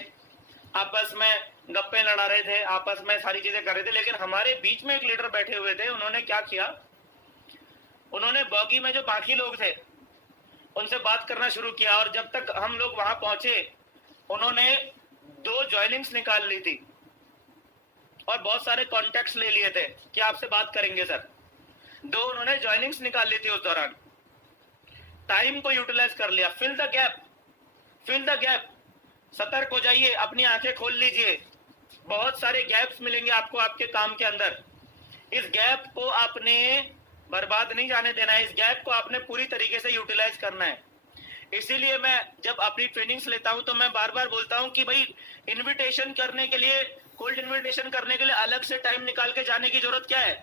आपस में गप्पे लड़ा रहे थे, आपस में सारी चीजें कर रहे थे। लेकिन हमारे बीच में एक लीडर बैठे हुए थे, उन्होंने क्या किया, उन्होंने बॉगी में जो बाकी लोग थे उनसे बात करना शुरू किया। और जब तक हम लोग वहां पहुंचे, उन्होंने 2 ज्वाइनिंग्स निकाल ली थी और बहुत सारे कॉन्टेक्ट्स ले लिए थे कि आपसे बात करेंगे सर। 2 उन्होंने ज्वाइनिंग्स निकाल ली थी उस दौरान। टाइम को यूटिलाइज कर लिया। Fill the gap, fill the gap. सतर्क हो जाइए, अपनी आंखें खोल लीजिए, बहुत सारे गैप्स मिलेंगे आपको आपके काम के अंदर। इस गैप को आपने बर्बाद नहीं जाने देना है, इस गैप को आपने पूरी तरीके से यूटिलाइज करना है। इसीलिए मैं जब अपनी ट्रेनिंग्स लेता हूं तो मैं बार बार बोलता हूं कि भाई इनविटेशन करने के लिए, कोल्ड इनविटेशन करने के लिए अलग से टाइम निकाल के जाने की जरूरत क्या है।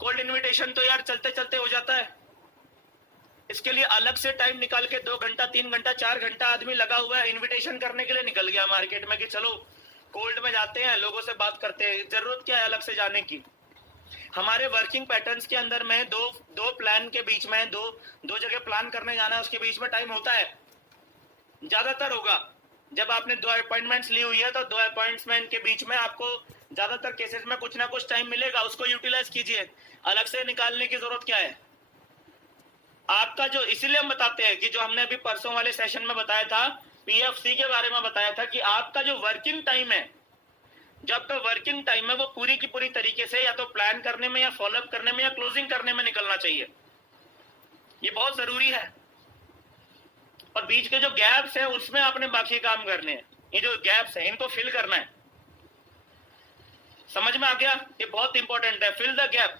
कोल्ड इनविटेशन तो यार चलते चलते हो जाता है, इसके लिए अलग से टाइम निकाल के 2 घंटा 3 घंटा 4 घंटा आदमी लगा हुआ है, इनविटेशन करने के लिए निकल गया मार्केट में कि चलो कोल्ड में जाते हैं, लोगों से बात करते हैं, जरूरत क्या है अलग से जाने की। हमारे वर्किंग पैटर्न्स के अंदर में दो प्लान के बीच में दो जगह प्लान करने जाना है, उसके बीच में टाइम होता है, ज्यादातर होगा। जब आपने 2 अपॉइंटमेंट्स ली हुई है तो 2 अपॉइंटमेंट के बीच में आपको ज्यादातर केसेस में कुछ ना कुछ टाइम मिलेगा, उसको यूटिलाइज कीजिए, अलग से निकालने की जरूरत क्या है आपका। जो इसीलिए हम बताते हैं कि जो हमने अभी परसों वाले सेशन में बताया था, पीएफसी के बारे में बताया था कि आपका जो वर्किंग टाइम है, जो आपका वर्किंग टाइम है वो पूरी की पूरी तरीके से या तो प्लान करने में या फॉलोअप करने में या क्लोजिंग करने में निकलना चाहिए। ये बहुत जरूरी है। और बीच के जो गैप्स है उसमें आपने बाकी काम करने हैं। ये जो गैप्स है इनको फिल करना है। समझ में आ गया? ये बहुत इंपॉर्टेंट है, फिल द गैप।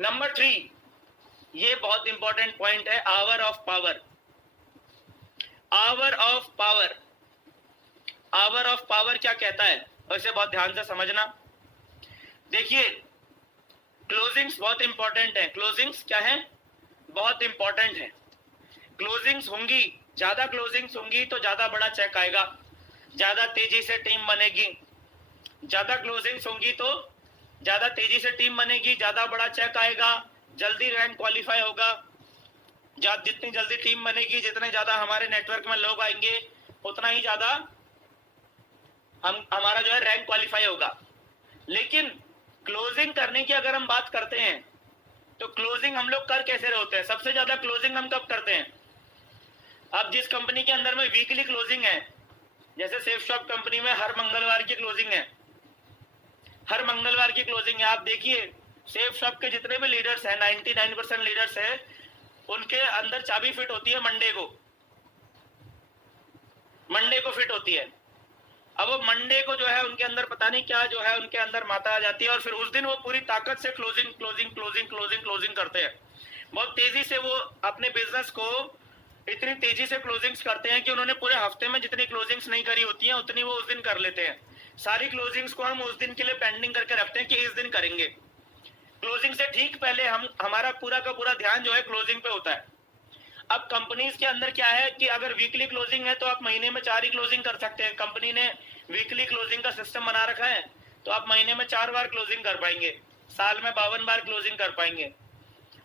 नंबर 3, ये बहुत इंपॉर्टेंट पॉइंट है, hour of power. Hour of power, hour of power क्या कहता है, वैसे बहुत ध्यान से समझना। देखिए क्लोजिंग्स बहुत इंपॉर्टेंट है। क्लोजिंग्स क्या है? बहुत इंपॉर्टेंट है। क्लोजिंग्स होंगी, ज्यादा क्लोजिंग्स होंगी तो ज्यादा बड़ा चेक आएगा, ज्यादा तेजी से टीम बनेगी। ज्यादा क्लोजिंग्स होंगी तो ज्यादा तेजी से टीम बनेगी, ज्यादा बड़ा चेक आएगा, जल्दी रैंक क्वालिफाई होगा। जितनी जल्दी टीम बनेगी, जितने ज्यादा हमारे नेटवर्क में लोग आएंगे, उतना ही ज्यादा हमारा जो है रैंक क्वालिफाई होगा। लेकिन क्लोजिंग करने की अगर हम बात करते हैं तो क्लोजिंग हम लोग कर कैसे रहे होते हैं? सबसे ज्यादा क्लोजिंग हम कब करते हैं? अब जिस कंपनी के अंदर में वीकली क्लोजिंग है, जैसे सेफ शॉप कंपनी में हर मंगलवार की क्लोजिंग है, हर मंगलवार की क्लोजिंग है। आप देखिए सेफ शॉप के जितने भी लीडर्स हैं, 99% लीडर्स हैं, उनके अंदर चाबी फिट होती है मंडे को फिट होती है। अब वो मंडे को जो है उनके अंदर पता नहीं क्या जो है उनके अंदर माता आ जाती है और फिर उस दिन वो पूरी ताकत से क्लोजिंग करते हैं। बहुत तेजी से वो अपने बिजनेस को इतनी तेजी से क्लोजिंग्स करते हैं कि उन्होंने पूरे हफ्ते में जितनी क्लोजिंग्स नहीं करी होती हैं उतनी वो उस दिन कर लेते हैं। सारी क्लोजिंग्स को हम उस दिन के लिए पेंडिंग करके रखते हैं कि इस दिन करेंगे। क्लोजिंग से ठीक पहले हमारा पूरा का पूरा ध्यान जो है क्लोजिंग पे होता है। अब कंपनीज के अंदर क्या है कि अगर वीकली क्लोजिंग है तो आप महीने में 4 ही क्लोजिंग कर सकते हैं। कंपनी ने वीकली क्लोजिंग का सिस्टम बना रखा है तो आप महीने में 4 बार क्लोजिंग कर पाएंगे, साल में 52 बार क्लोजिंग कर पाएंगे।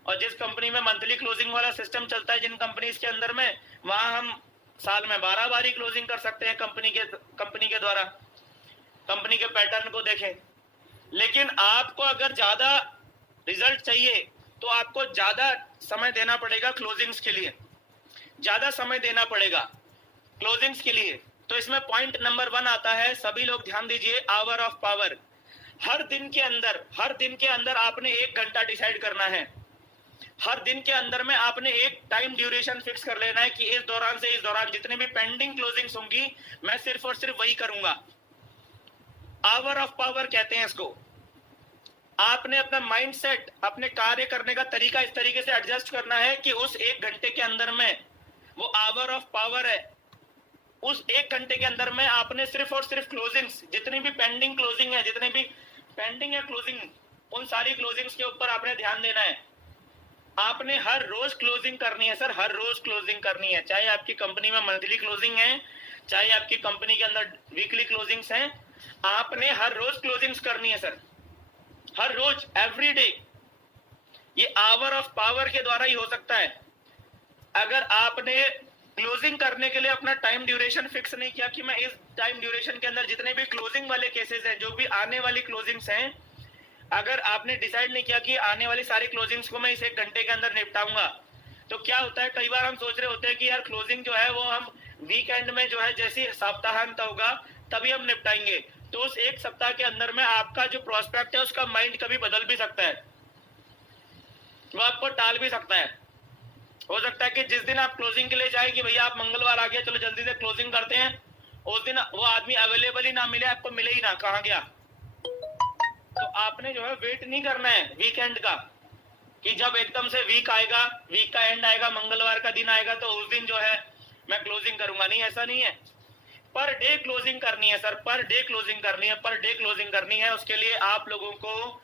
और जिस कंपनी में मंथली क्लोजिंग वाला सिस्टम चलता है, जिन कंपनीज के अंदर में, वहां हम साल में 12 बार ही क्लोजिंग कर सकते हैं कंपनी के द्वारा। कंपनी के पैटर्न को देखें। लेकिन आपको अगर ज्यादा रिजल्ट चाहिए तो आपको ज्यादा समय देना पड़ेगा क्लोजिंग्स के लिए, ज्यादा समय देना पड़ेगा क्लोजिंग्स के लिए। तो इसमें पॉइंट नंबर 1 आता है, सभी लोग ध्यान दीजिए, आवर ऑफ पावर। हर दिन के अंदर आपने 1 घंटा डिसाइड करना है। हर दिन के अंदर में आपने एक टाइम ड्यूरेशन फिक्स कर लेना है कि इस दौरान जितने भी पेंडिंग क्लोजिंग्स होंगी मैं सिर्फ और सिर्फ वही करूंगा। आवर ऑफ पावर कहते हैं इसको। आपने अपना माइंडसेट, अपने कार्य करने का तरीका इस तरीके से एडजस्ट करना है कि उस 1 घंटे के अंदर में, वो आवर ऑफ पावर है, उस 1 घंटे के अंदर में आपने सिर्फ और सिर्फ क्लोजिंग्स, जितनी भी पेंडिंग क्लोजिंग है, जितने भी पेंडिंग है क्लोजिंग, उन सारी क्लोजिंग्स के ऊपर आपने ध्यान देना है। आपने हर रोज क्लोजिंग करनी है सर, हर रोज क्लोजिंग करनी है। चाहे आपकी कंपनी में मंथली क्लोजिंग है, चाहे आपकी कंपनी के अंदर वीकली क्लोजिंग्स हैं, आपने हर रोज क्लोजिंग्स करनी है सर, हर रोज, एवरी डे। ये आवर ऑफ पावर के द्वारा ही हो सकता है। अगर आपने क्लोजिंग करने के लिए अपना टाइम ड्यूरेशन फिक्स नहीं किया कि मैं इस टाइम ड्यूरेशन के अंदर जितने भी क्लोजिंग वाले केसेस हैं, जो भी आने वाली क्लोजिंग्स हैं, अगर आपने डिसाइड नहीं किया कि आने वाली सारी क्लोजिंग्स को मैं इस 1 घंटे के अंदर निपटाऊंगा, तो क्या होता है, कई बार हम सोच रहे होते हैं कि यार क्लोजिंग जो है वो हम वीकेंड में जो है, जैसे सप्ताहांत होगा तभी हम निपटाएंगे। तो उस 1 सप्ताह के अंदर में आपका जो प्रोस्पेक्ट है उसका माइंड कभी बदल भी सकता है, वो आपको टाल भी सकता है। हो सकता है कि जिस दिन आप क्लोजिंग के लिए जाए कि भैया आप मंगलवार आ गया, चलो जल्दी से क्लोजिंग करते हैं, उस दिन वो आदमी अवेलेबल ही ना मिले, आपको मिले ही ना, कहाँ गया। तो आपने जो है वेट नहीं करना है वीकेंड का कि जब एकदम से वीक आएगा, वीक का एंड आएगा, मंगलवार का दिन आएगा तो उस दिन जो है मैं क्लोजिंग करूंगा। नहीं, ऐसा नहीं है। पर डे क्लोजिंग करनी है सर, पर डे क्लोजिंग करनी है, पर डे क्लोजिंग करनी है। उसके लिए आप लोगों को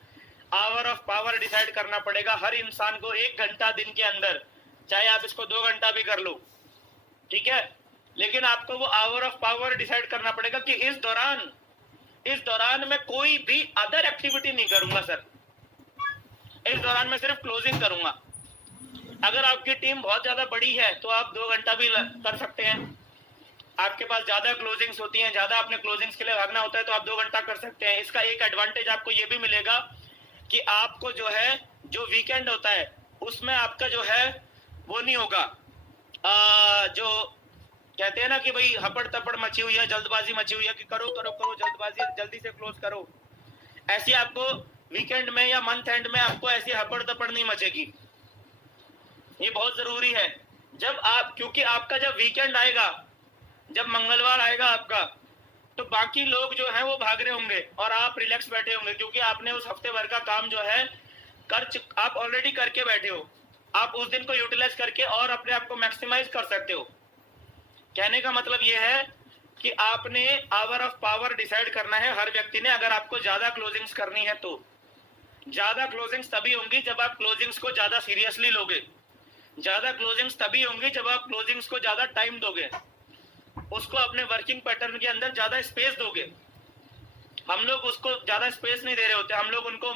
आवर ऑफ पावर डिसाइड करना पड़ेगा। हर इंसान को 1 घंटा दिन के अंदर, चाहे आप इसको 2 घंटा भी कर लो, ठीक है, लेकिन आपको वो आवर ऑफ पावर डिसाइड करना पड़ेगा कि इस दौरान मैं कोई भी अदर एक्टिविटी नहीं करूंगा सर, इस दौरान मैं सिर्फ क्लोजिंग करूंगा। अगर आपकी टीम बहुत ज्यादा बड़ी है तो आप 2 घंटा भी कर सकते हैं, आपके पास ज्यादा क्लोजिंग्स होती हैं, ज्यादा आपने क्लोजिंग्स के लिए भागना होता है तो आप 2 घंटा कर सकते हैं। इसका एक एडवांटेज आपको ये भी मिलेगा कि आपको जो है, जो वीकेंड होता है उसमें आपका जो है वो नहीं होगा, जो कहते हैं ना कि भाई हपड़ तपड़ मची हुई है, जल्दबाजी मची हुई है कि करो करो करो, जल्दबाजी, जल्दी से क्लोज करो। ऐसी आपको वीकेंड में या मंथ एंड में आपको ऐसी हपड़ तपड़ नहीं मचेगी। ये बहुत जरूरी है। जब आप, क्योंकि आपका जब वीकेंड आएगा, जब मंगलवार आएगा आपका, तो बाकी लोग जो हैं वो भाग रहे होंगे और आप रिलैक्स बैठे होंगे, क्योंकि आपने उस हफ्ते भर का काम जो है आप ऑलरेडी करके बैठे हो। आप उस दिन को यूटिलाइज करके और अपने आप को मैक्सिमाइज कर सकते हो। कहने का मतलब ये है कि आपने आवर ऑफ पावर डिसाइड करना है हर व्यक्ति ने। अगर आपको ज्यादा क्लोजिंग्स करनी है तो ज्यादा क्लोजिंग्स तभी होंगी जब आप क्लोजिंग्स को ज्यादा सीरियसली लोगे, ज्यादा क्लोजिंग्स तभी होंगी जब आप क्लोजिंग्स को ज्यादा टाइम दोगे, उसको अपने वर्किंग पैटर्न के अंदर ज्यादा स्पेस दोगे। हम लोग उसको ज्यादा स्पेस नहीं दे रहे होते, हम लोग उनको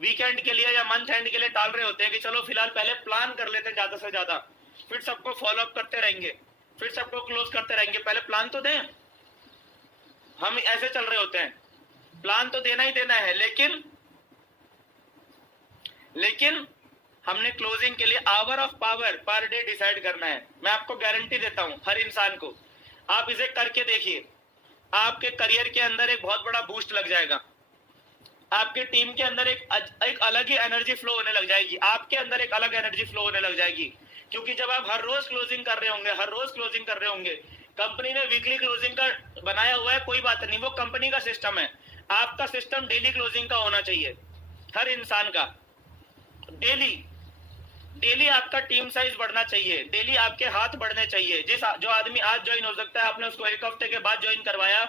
वीकेंड के लिए या मंथ एंड के लिए टाल रहे होते हैं कि चलो फिलहाल पहले प्लान कर लेते हैं ज्यादा से ज्यादा, फिर सबको फॉलो अप करते रहेंगे, फिर सबको क्लोज करते रहेंगे, पहले प्लान तो दें। हम ऐसे चल रहे होते हैं, प्लान तो देना ही देना है, लेकिन हमने क्लोजिंग के लिए hour of power per day decide करना है। मैं आपको गारंटी देता हूं हर इंसान को, आप इसे करके देखिए, आपके करियर के अंदर एक बहुत बड़ा बूस्ट लग जाएगा। आपके टीम के अंदर एक अलग ही एनर्जी फ्लो होने लग जाएगी, आपके अंदर एक अलग एनर्जी फ्लो होने लग जाएगी। क्योंकि जब आप हर रोज क्लोजिंग कर रहे होंगे, कंपनी ने वीकली क्लोजिंग का बनाया हुआ है, कोई बात नहीं, वो कंपनी का सिस्टम है। आपका सिस्टम डेली क्लोजिंग का होना चाहिए, हर इंसान का डेली आपका टीम साइज बढ़ना चाहिए, डेली आपके हाथ बढ़ने चाहिए। जो आदमी आज ज्वाइन हो सकता है, आपने उसको 1 हफ्ते के बाद ज्वाइन करवाया,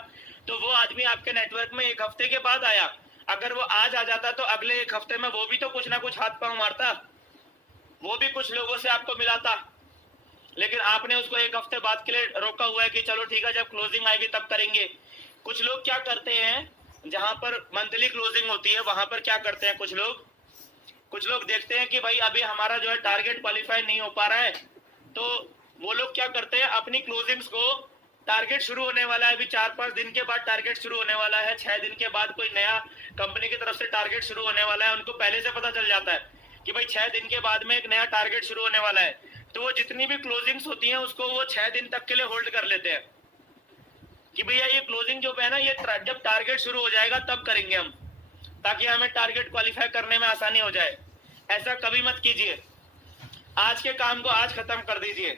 तो वो आदमी आपके नेटवर्क में 1 हफ्ते के बाद आया। अगर वो आज आ जाता तो अगले 1 हफ्ते में वो भी तो कुछ ना कुछ हाथ पांव मारता, वो भी कुछ लोगों से आपको मिलाता। लेकिन आपने उसको 1 हफ्ते बाद के लिए रोका हुआ है कि चलो ठीक है, जब क्लोजिंग आएगी तब करेंगे। कुछ लोग क्या करते हैं, जहां पर मंथली क्लोजिंग होती है वहां पर क्या करते हैं, कुछ लोग देखते हैं कि भाई अभी हमारा जो है टारगेट क्वालिफाई नहीं हो पा रहा है, तो वो लोग क्या करते हैं, अपनी क्लोजिंग्स को, टारगेट शुरू होने वाला है अभी 4-5 दिन के बाद, टारगेट शुरू होने वाला है 6 दिन के बाद, कोई नया कंपनी की तरफ से टारगेट शुरू होने वाला है, उनको पहले से पता चल जाता है कि भाई 6 दिन के बाद में एक नया टारगेट शुरू होने वाला है। तो वो जितनी भी क्लोजिंग्स होती हैं उसको वो 6 दिन तक के लिए होल्ड कर लेते हैं कि भैया ये क्लोजिंग जो है ना, ये जब टारगेट शुरू हो जाएगा तब करेंगे हम, ताकि हमें टारगेट क्वालिफाई करने में आसानी हो जाए। ऐसा कभी मत कीजिए, आज के काम को आज खत्म कर दीजिए।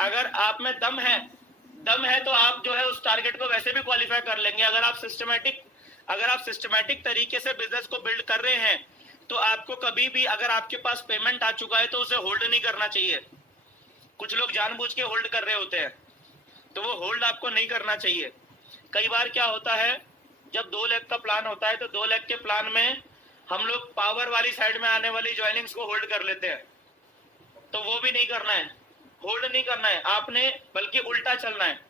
अगर आप में दम है तो आप जो है उस टारगेट को वैसे भी क्वालिफाई कर लेंगे। अगर आप सिस्टमैटिक तरीके से बिजनेस को बिल्ड कर रहे हैं तो आपको कभी भी, अगर आपके पास पेमेंट आ चुका है तो उसे होल्ड नहीं करना चाहिए। कुछ लोग जानबूझ के होल्ड कर रहे होते हैं, तो वो होल्ड आपको नहीं करना चाहिए। कई बार क्या होता है, जब 2 लाख का प्लान होता है तो 2 लाख के प्लान में हम लोग पावर वाली साइड में आने वाली ज्वाइनिंग्स को होल्ड कर लेते हैं, तो वो भी नहीं करना है, होल्ड नहीं करना है आपने, बल्कि उल्टा चलना है।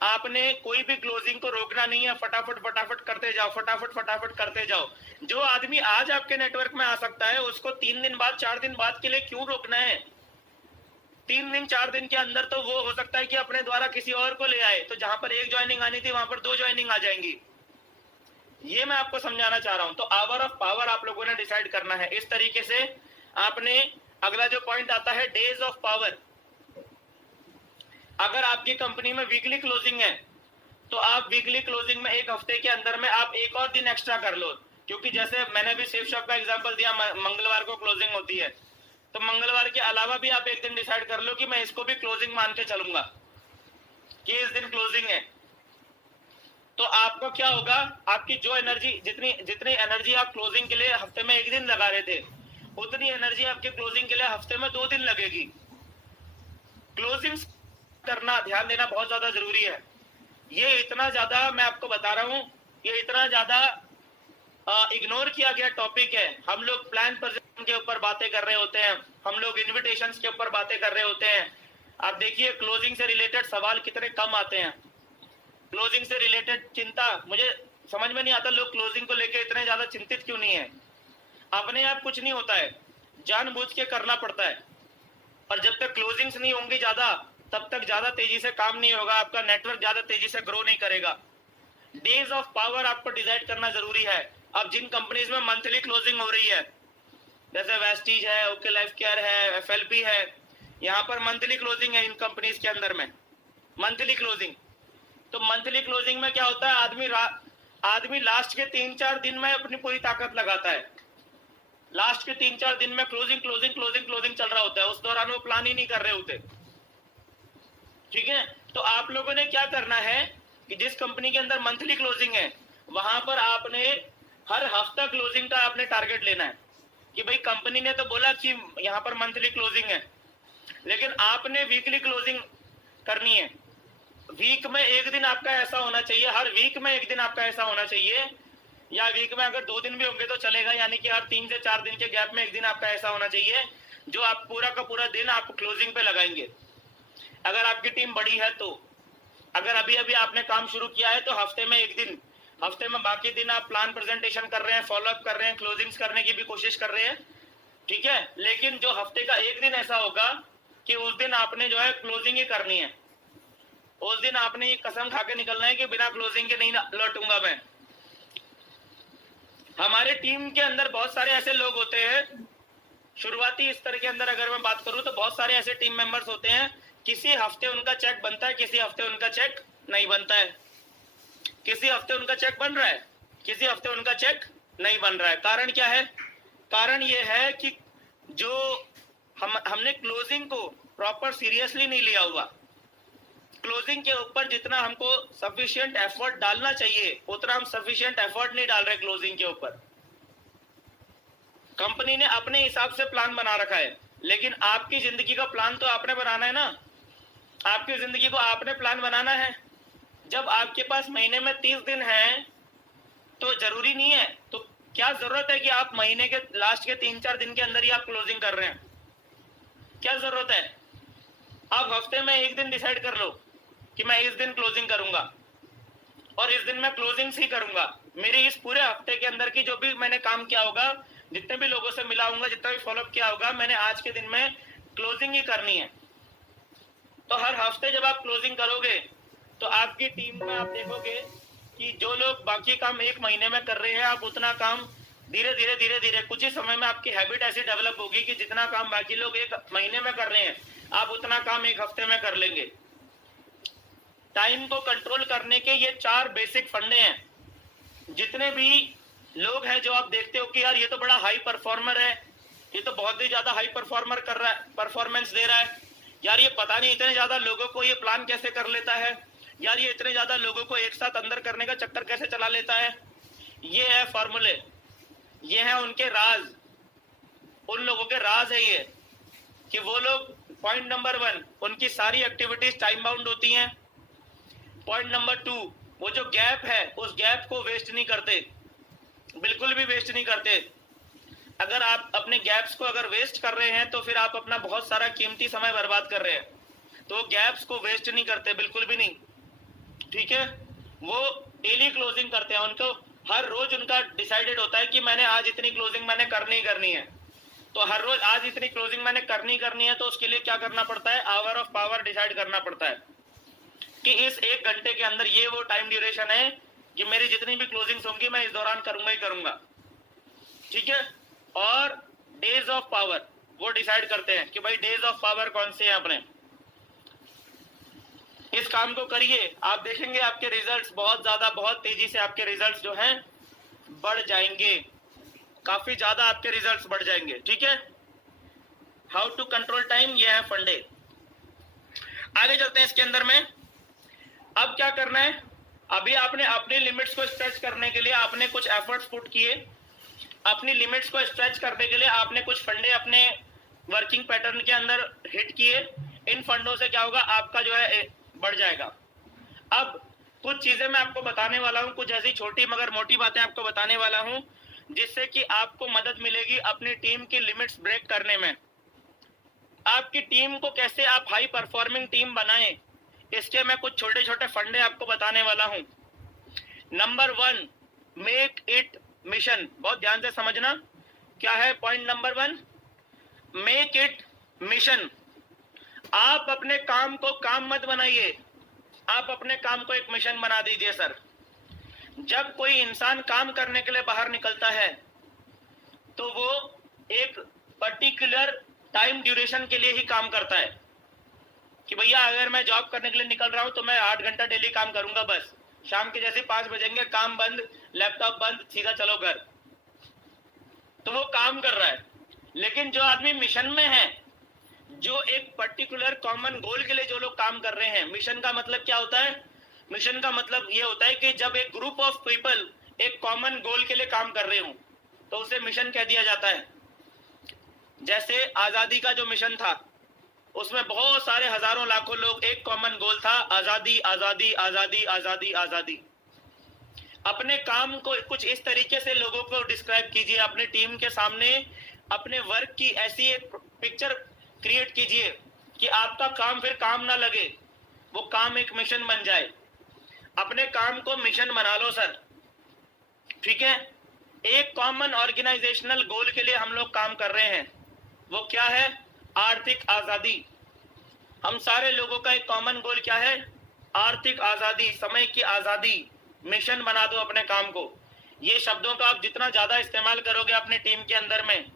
आपने कोई भी क्लोजिंग को रोकना नहीं है, फटाफट करते जाओ, फटाफट करते जाओ। जो आदमी आज आपके नेटवर्क में आ सकता है उसको 3 दिन बाद, 4 दिन बाद के लिए क्यों रोकना है? 3 दिन 4 दिन के अंदर तो वो हो सकता है कि अपने द्वारा किसी और को ले आए, तो जहां पर 1 ज्वाइनिंग आनी थी वहां पर 2 ज्वाइनिंग आ जाएंगी। ये मैं आपको समझाना चाह रहा हूं। तो आवर ऑफ पावर आप लोगों ने डिसाइड करना है इस तरीके से। आपने, अगला जो पॉइंट आता है, डेज ऑफ पावर। अगर आपकी कंपनी में वीकली क्लोजिंग है तो आप वीकली क्लोजिंग में 1 हफ्ते के अंदर में आप 1 और दिन एक्स्ट्रा कर लो। क्योंकि जैसे मैंने भी सेफ शॉप का एग्जांपल दिया, मंगलवार को क्लोजिंग होती है, तो मंगलवार के अलावा भी आप 1 दिन डिसाइड कर लो कि मैं इसको भी क्लोजिंग मान के चलूंगा कि इस दिन क्लोजिंग है। तो आपको क्या होगा, आपकी जो एनर्जी, जितनी एनर्जी आप क्लोजिंग के लिए हफ्ते में 1 दिन लगा रहे थे, उतनी एनर्जी आपके क्लोजिंग के लिए हफ्ते में 2 दिन लगेगी। क्लोजिंग करना, ध्यान देना बहुत ज्यादा जरूरी है। ये इतना ज्यादा, मैं आपको बता रहा हूं, ये इतना ज्यादा इग्नोर किया गया टॉपिक है। हम लोग प्लान प्रेजेंटेशन के ऊपर बातें कर रहे होते हैं, हम लोग इन्विटेशंस के ऊपर बातें कर रहे होते हैं, आप देखिए क्लोजिंग से रिलेटेड सवाल कितने कम आते हैं। क्लोजिंग से रिलेटेड चिंता, मुझे समझ में नहीं आता लोग क्लोजिंग को लेकर इतने ज्यादा चिंतित क्यों नहीं है। अपने आप कुछ नहीं होता है, जानबूझ के करना पड़ता है। और जब तक क्लोजिंग्स नहीं होंगी ज्यादा, तब तक ज्यादा तेजी से काम नहीं होगा, आपका नेटवर्क ज्यादा तेजी से ग्रो नहीं करेगा। डेज ऑफ पावर आपको डिसाइड करना जरूरी है। अब जिन कंपनीज में मंथली क्लोजिंग हो रही है, जैसे वेस्टीज है, ओके लाइफ केयर है, एफएलपी है, यहाँ पर मंथली क्लोजिंग है इन कंपनीज के अंदर में, मंथली क्लोजिंग। तो मंथली क्लोजिंग में क्या होता है, आदमी लास्ट के 3-4 दिन में अपनी पूरी ताकत लगाता है। लास्ट के 3-4 दिन में क्लोजिंग क्लोजिंग क्लोजिंग क्लोजिंग चल रहा होता है, उस दौरान वो प्लान ही नहीं कर रहे होते। ठीक है, तो आप लोगों ने क्या करना है कि जिस कंपनी के अंदर मंथली क्लोजिंग है, वहां पर आपने हर हफ्ता क्लोजिंग का आपने टारगेट लेना है कि भाई कंपनी ने तो बोला कि यहाँ पर मंथली क्लोजिंग है, लेकिन आपने वीकली क्लोजिंग करनी है। वीक में एक दिन आपका ऐसा होना चाहिए, हर वीक में एक दिन आपका ऐसा होना चाहिए, या वीक में अगर 2 दिन भी होंगे तो चलेगा, यानी कि हर 3 से 4 दिन के गैप में एक दिन आपका ऐसा होना चाहिए जो आप पूरा का पूरा दिन आप क्लोजिंग पे लगाएंगे। अगर आपकी टीम बड़ी है तो, अगर अभी अभी आपने काम शुरू किया है तो हफ्ते में एक दिन, हफ्ते में बाकी दिन आप प्लान प्रेजेंटेशन कर रहे हैं, फॉलोअप कर रहे हैं, क्लोजिंग्स करने की भी कोशिश कर रहे हैं। ठीक है, लेकिन जो हफ्ते का एक दिन ऐसा होगा कि उस दिन आपने जो है क्लोजिंग ही करनी है। उस दिन आपने ये कसम खा के निकलना है कि बिना क्लोजिंग के नहीं लौटूंगा मैं। हमारे टीम के अंदर बहुत सारे ऐसे लोग होते हैं, शुरुआती स्तर के अंदर अगर मैं बात करूं तो बहुत सारे ऐसे टीम मेंबर्स होते हैं, किसी हफ्ते उनका चेक बनता है, किसी हफ्ते उनका चेक नहीं बनता है, किसी हफ्ते उनका चेक बन रहा है, किसी हफ्ते उनका चेक नहीं बन रहा है। कारण क्या है? कारण ये है कि जो हमने क्लोजिंग को प्रॉपर सीरियसली नहीं लिया हुआ। क्लोजिंग के ऊपर जितना हमको सफिशिएंट एफर्ट डालना चाहिए, उतना हम सफिशिएंट एफर्ट नहीं डाल रहे क्लोजिंग के ऊपर। कंपनी ने अपने हिसाब से प्लान बना रखा है, लेकिन आपकी जिंदगी का प्लान तो आपने बनाना है ना। आपकी जिंदगी को आपने प्लान बनाना है। जब आपके पास महीने में 30 दिन हैं तो जरूरी नहीं है, तो क्या जरूरत है कि आप महीने के लास्ट के 3-4 दिन के अंदर ही आप क्लोजिंग कर रहे हैं? क्या जरूरत है? आप हफ्ते में एक दिन डिसाइड कर लो कि मैं इस दिन क्लोजिंग करूंगा और इस दिन मैं क्लोजिंग ही करूंगा। मेरी इस पूरे हफ्ते के अंदर की जो भी मैंने काम किया होगा, जितने भी लोगों से मिला होगा, जितना भी फॉलोअप किया होगा, मैंने आज के दिन में क्लोजिंग ही करनी है। तो हर हफ्ते जब आप क्लोजिंग करोगे तो आपकी टीम में आप देखोगे कि जो लोग बाकी काम एक महीने में कर रहे हैं, आप उतना काम धीरे धीरे धीरे धीरे कुछ ही समय में आपकी हैबिट ऐसी डेवलप होगी कि जितना काम बाकी लोग एक महीने में कर रहे हैं, आप उतना काम एक हफ्ते में कर लेंगे। टाइम को कंट्रोल करने के ये 4 बेसिक फंडे हैं। जितने भी लोग हैं जो आप देखते हो कि यार ये तो बड़ा हाई परफॉर्मर है, ये तो बहुत ही ज्यादा हाई परफॉर्मर कर रहा है, परफॉर्मेंस दे रहा है, यार ये पता नहीं इतने ज्यादा लोगों को ये प्लान कैसे कर लेता है, यार ये इतने ज्यादा लोगों को एक साथ अंदर करने का चक्कर कैसे चला लेता है। ये है फॉर्मूले, ये है उनके राज। उन लोगों के राज है ये कि वो लोग, पॉइंट नंबर 1, उनकी सारी एक्टिविटीज टाइम बाउंड होती हैं। पॉइंट नंबर 2, वो जो गैप है उस गैप को वेस्ट नहीं करते, बिल्कुल भी वेस्ट नहीं करते। अगर आप अपने गैप्स को अगर वेस्ट कर रहे हैं तो फिर आप अपना बहुत सारा कीमती समय बर्बाद कर रहे हैं। तो गैप्स को वेस्ट नहीं करते, बिल्कुल भी नहीं। ठीक है, वो डेली क्लोजिंग करते हैं, उनको हर रोज उनका डिसाइडेड होता है कि मैंने आज इतनी क्लोजिंग मैंने करनी ही करनी है। तो हर रोज आज इतनी क्लोजिंग मैंने करनी है, तो उसके लिए क्या करना पड़ता है? आवर ऑफ पावर डिसाइड करना पड़ता है कि इस 1 घंटे के अंदर ये वो टाइम ड्यूरेशन है कि मेरी जितनी भी क्लोजिंग्स होंगी मैं इस दौरान करूंगा ही करूंगा। ठीक है, और डेज ऑफ पावर वो डिसाइड करते हैं कि भाई डेज ऑफ पावर कौन से हैं अपने। इस काम को करिए, आप देखेंगे आपके रिजल्ट्स बहुत तेजी से आपके रिजल्ट्स जो हैं बढ़ जाएंगे, काफी ज्यादा आपके रिजल्ट्स बढ़ जाएंगे। ठीक है, हाउ टू कंट्रोल टाइम, ये है फंडे। आगे चलते हैं इसके अंदर में। अब क्या करना है? अभी आपने अपनी लिमिट्स को स्ट्रेच करने के लिए आपने कुछ एफर्ट्स पुट किए। अपनी लिमिट्स को स्ट्रेच करने के लिए आपने कुछ फंडे अपने वर्किंग पैटर्न के अंदर हिट किए। इन फंडों से क्या होगा? आपका जो है बढ़ जाएगा। अब कुछ चीजें मैं आपको बताने वाला हूं, कुछ ऐसी छोटी मगर मोटी बातें आपको बताने वाला हूं जिससे कि आपको मदद मिलेगी अपनी टीम की लिमिट्स ब्रेक करने में। आपकी टीम को कैसे आप हाई परफॉर्मिंग टीम बनाएं, इसके मैं कुछ छोटे छोटे फंडे आपको बताने वाला हूं। Number 1, make it mission. बहुत ध्यान से समझना, क्या है point number 1, make it mission. आप अपने काम को काम मत बनाइए, आप अपने काम को एक मिशन बना दीजिए सर। जब कोई इंसान काम करने के लिए बाहर निकलता है तो वो एक पर्टिकुलर टाइम ड्यूरेशन के लिए ही काम करता है कि भैया अगर मैं जॉब करने के लिए निकल रहा हूं तो मैं 8 घंटा डेली काम करूंगा, बस शाम के जैसे 5 बजेंगे काम बंद, लैपटॉप बंद, सीधा चलो घर। तो वो काम कर रहा है। लेकिन जो आदमी मिशन में है, जो एक पर्टिकुलर कॉमन गोल के लिए जो लोग काम कर रहे हैं, मिशन का मतलब क्या होता है? मिशन का मतलब ये होता है कि जब एक ग्रुप ऑफ पीपल एक कॉमन गोल के लिए काम कर रहे हो तो उसे मिशन कह दिया जाता है। जैसे आजादी का जो मिशन था, उसमें बहुत सारे हजारों लाखों लोग, एक कॉमन गोल था, आजादी आजादी आजादी आजादी आजादी। अपने काम को कुछ इस तरीके से लोगों को डिस्क्राइब कीजिए, अपने टीम के सामने अपने वर्क की ऐसी एक पिक्चर क्रिएट कीजिए कि आपका काम फिर काम ना लगे, वो काम एक मिशन बन जाए। अपने काम को मिशन बना लो सर, ठीक है? एक कॉमन ऑर्गेनाइजेशनल गोल के लिए हम लोग काम कर रहे हैं, वो क्या है? आर्थिक आजादी। हम सारे लोगों का एक कॉमन गोल क्या है? आर्थिक आजादी, समय की आजादी। मिशन बना दो अपने काम को। ये शब्दों का आप जितना ज्यादा इस्तेमाल करोगे अपने टीम के अंदर में,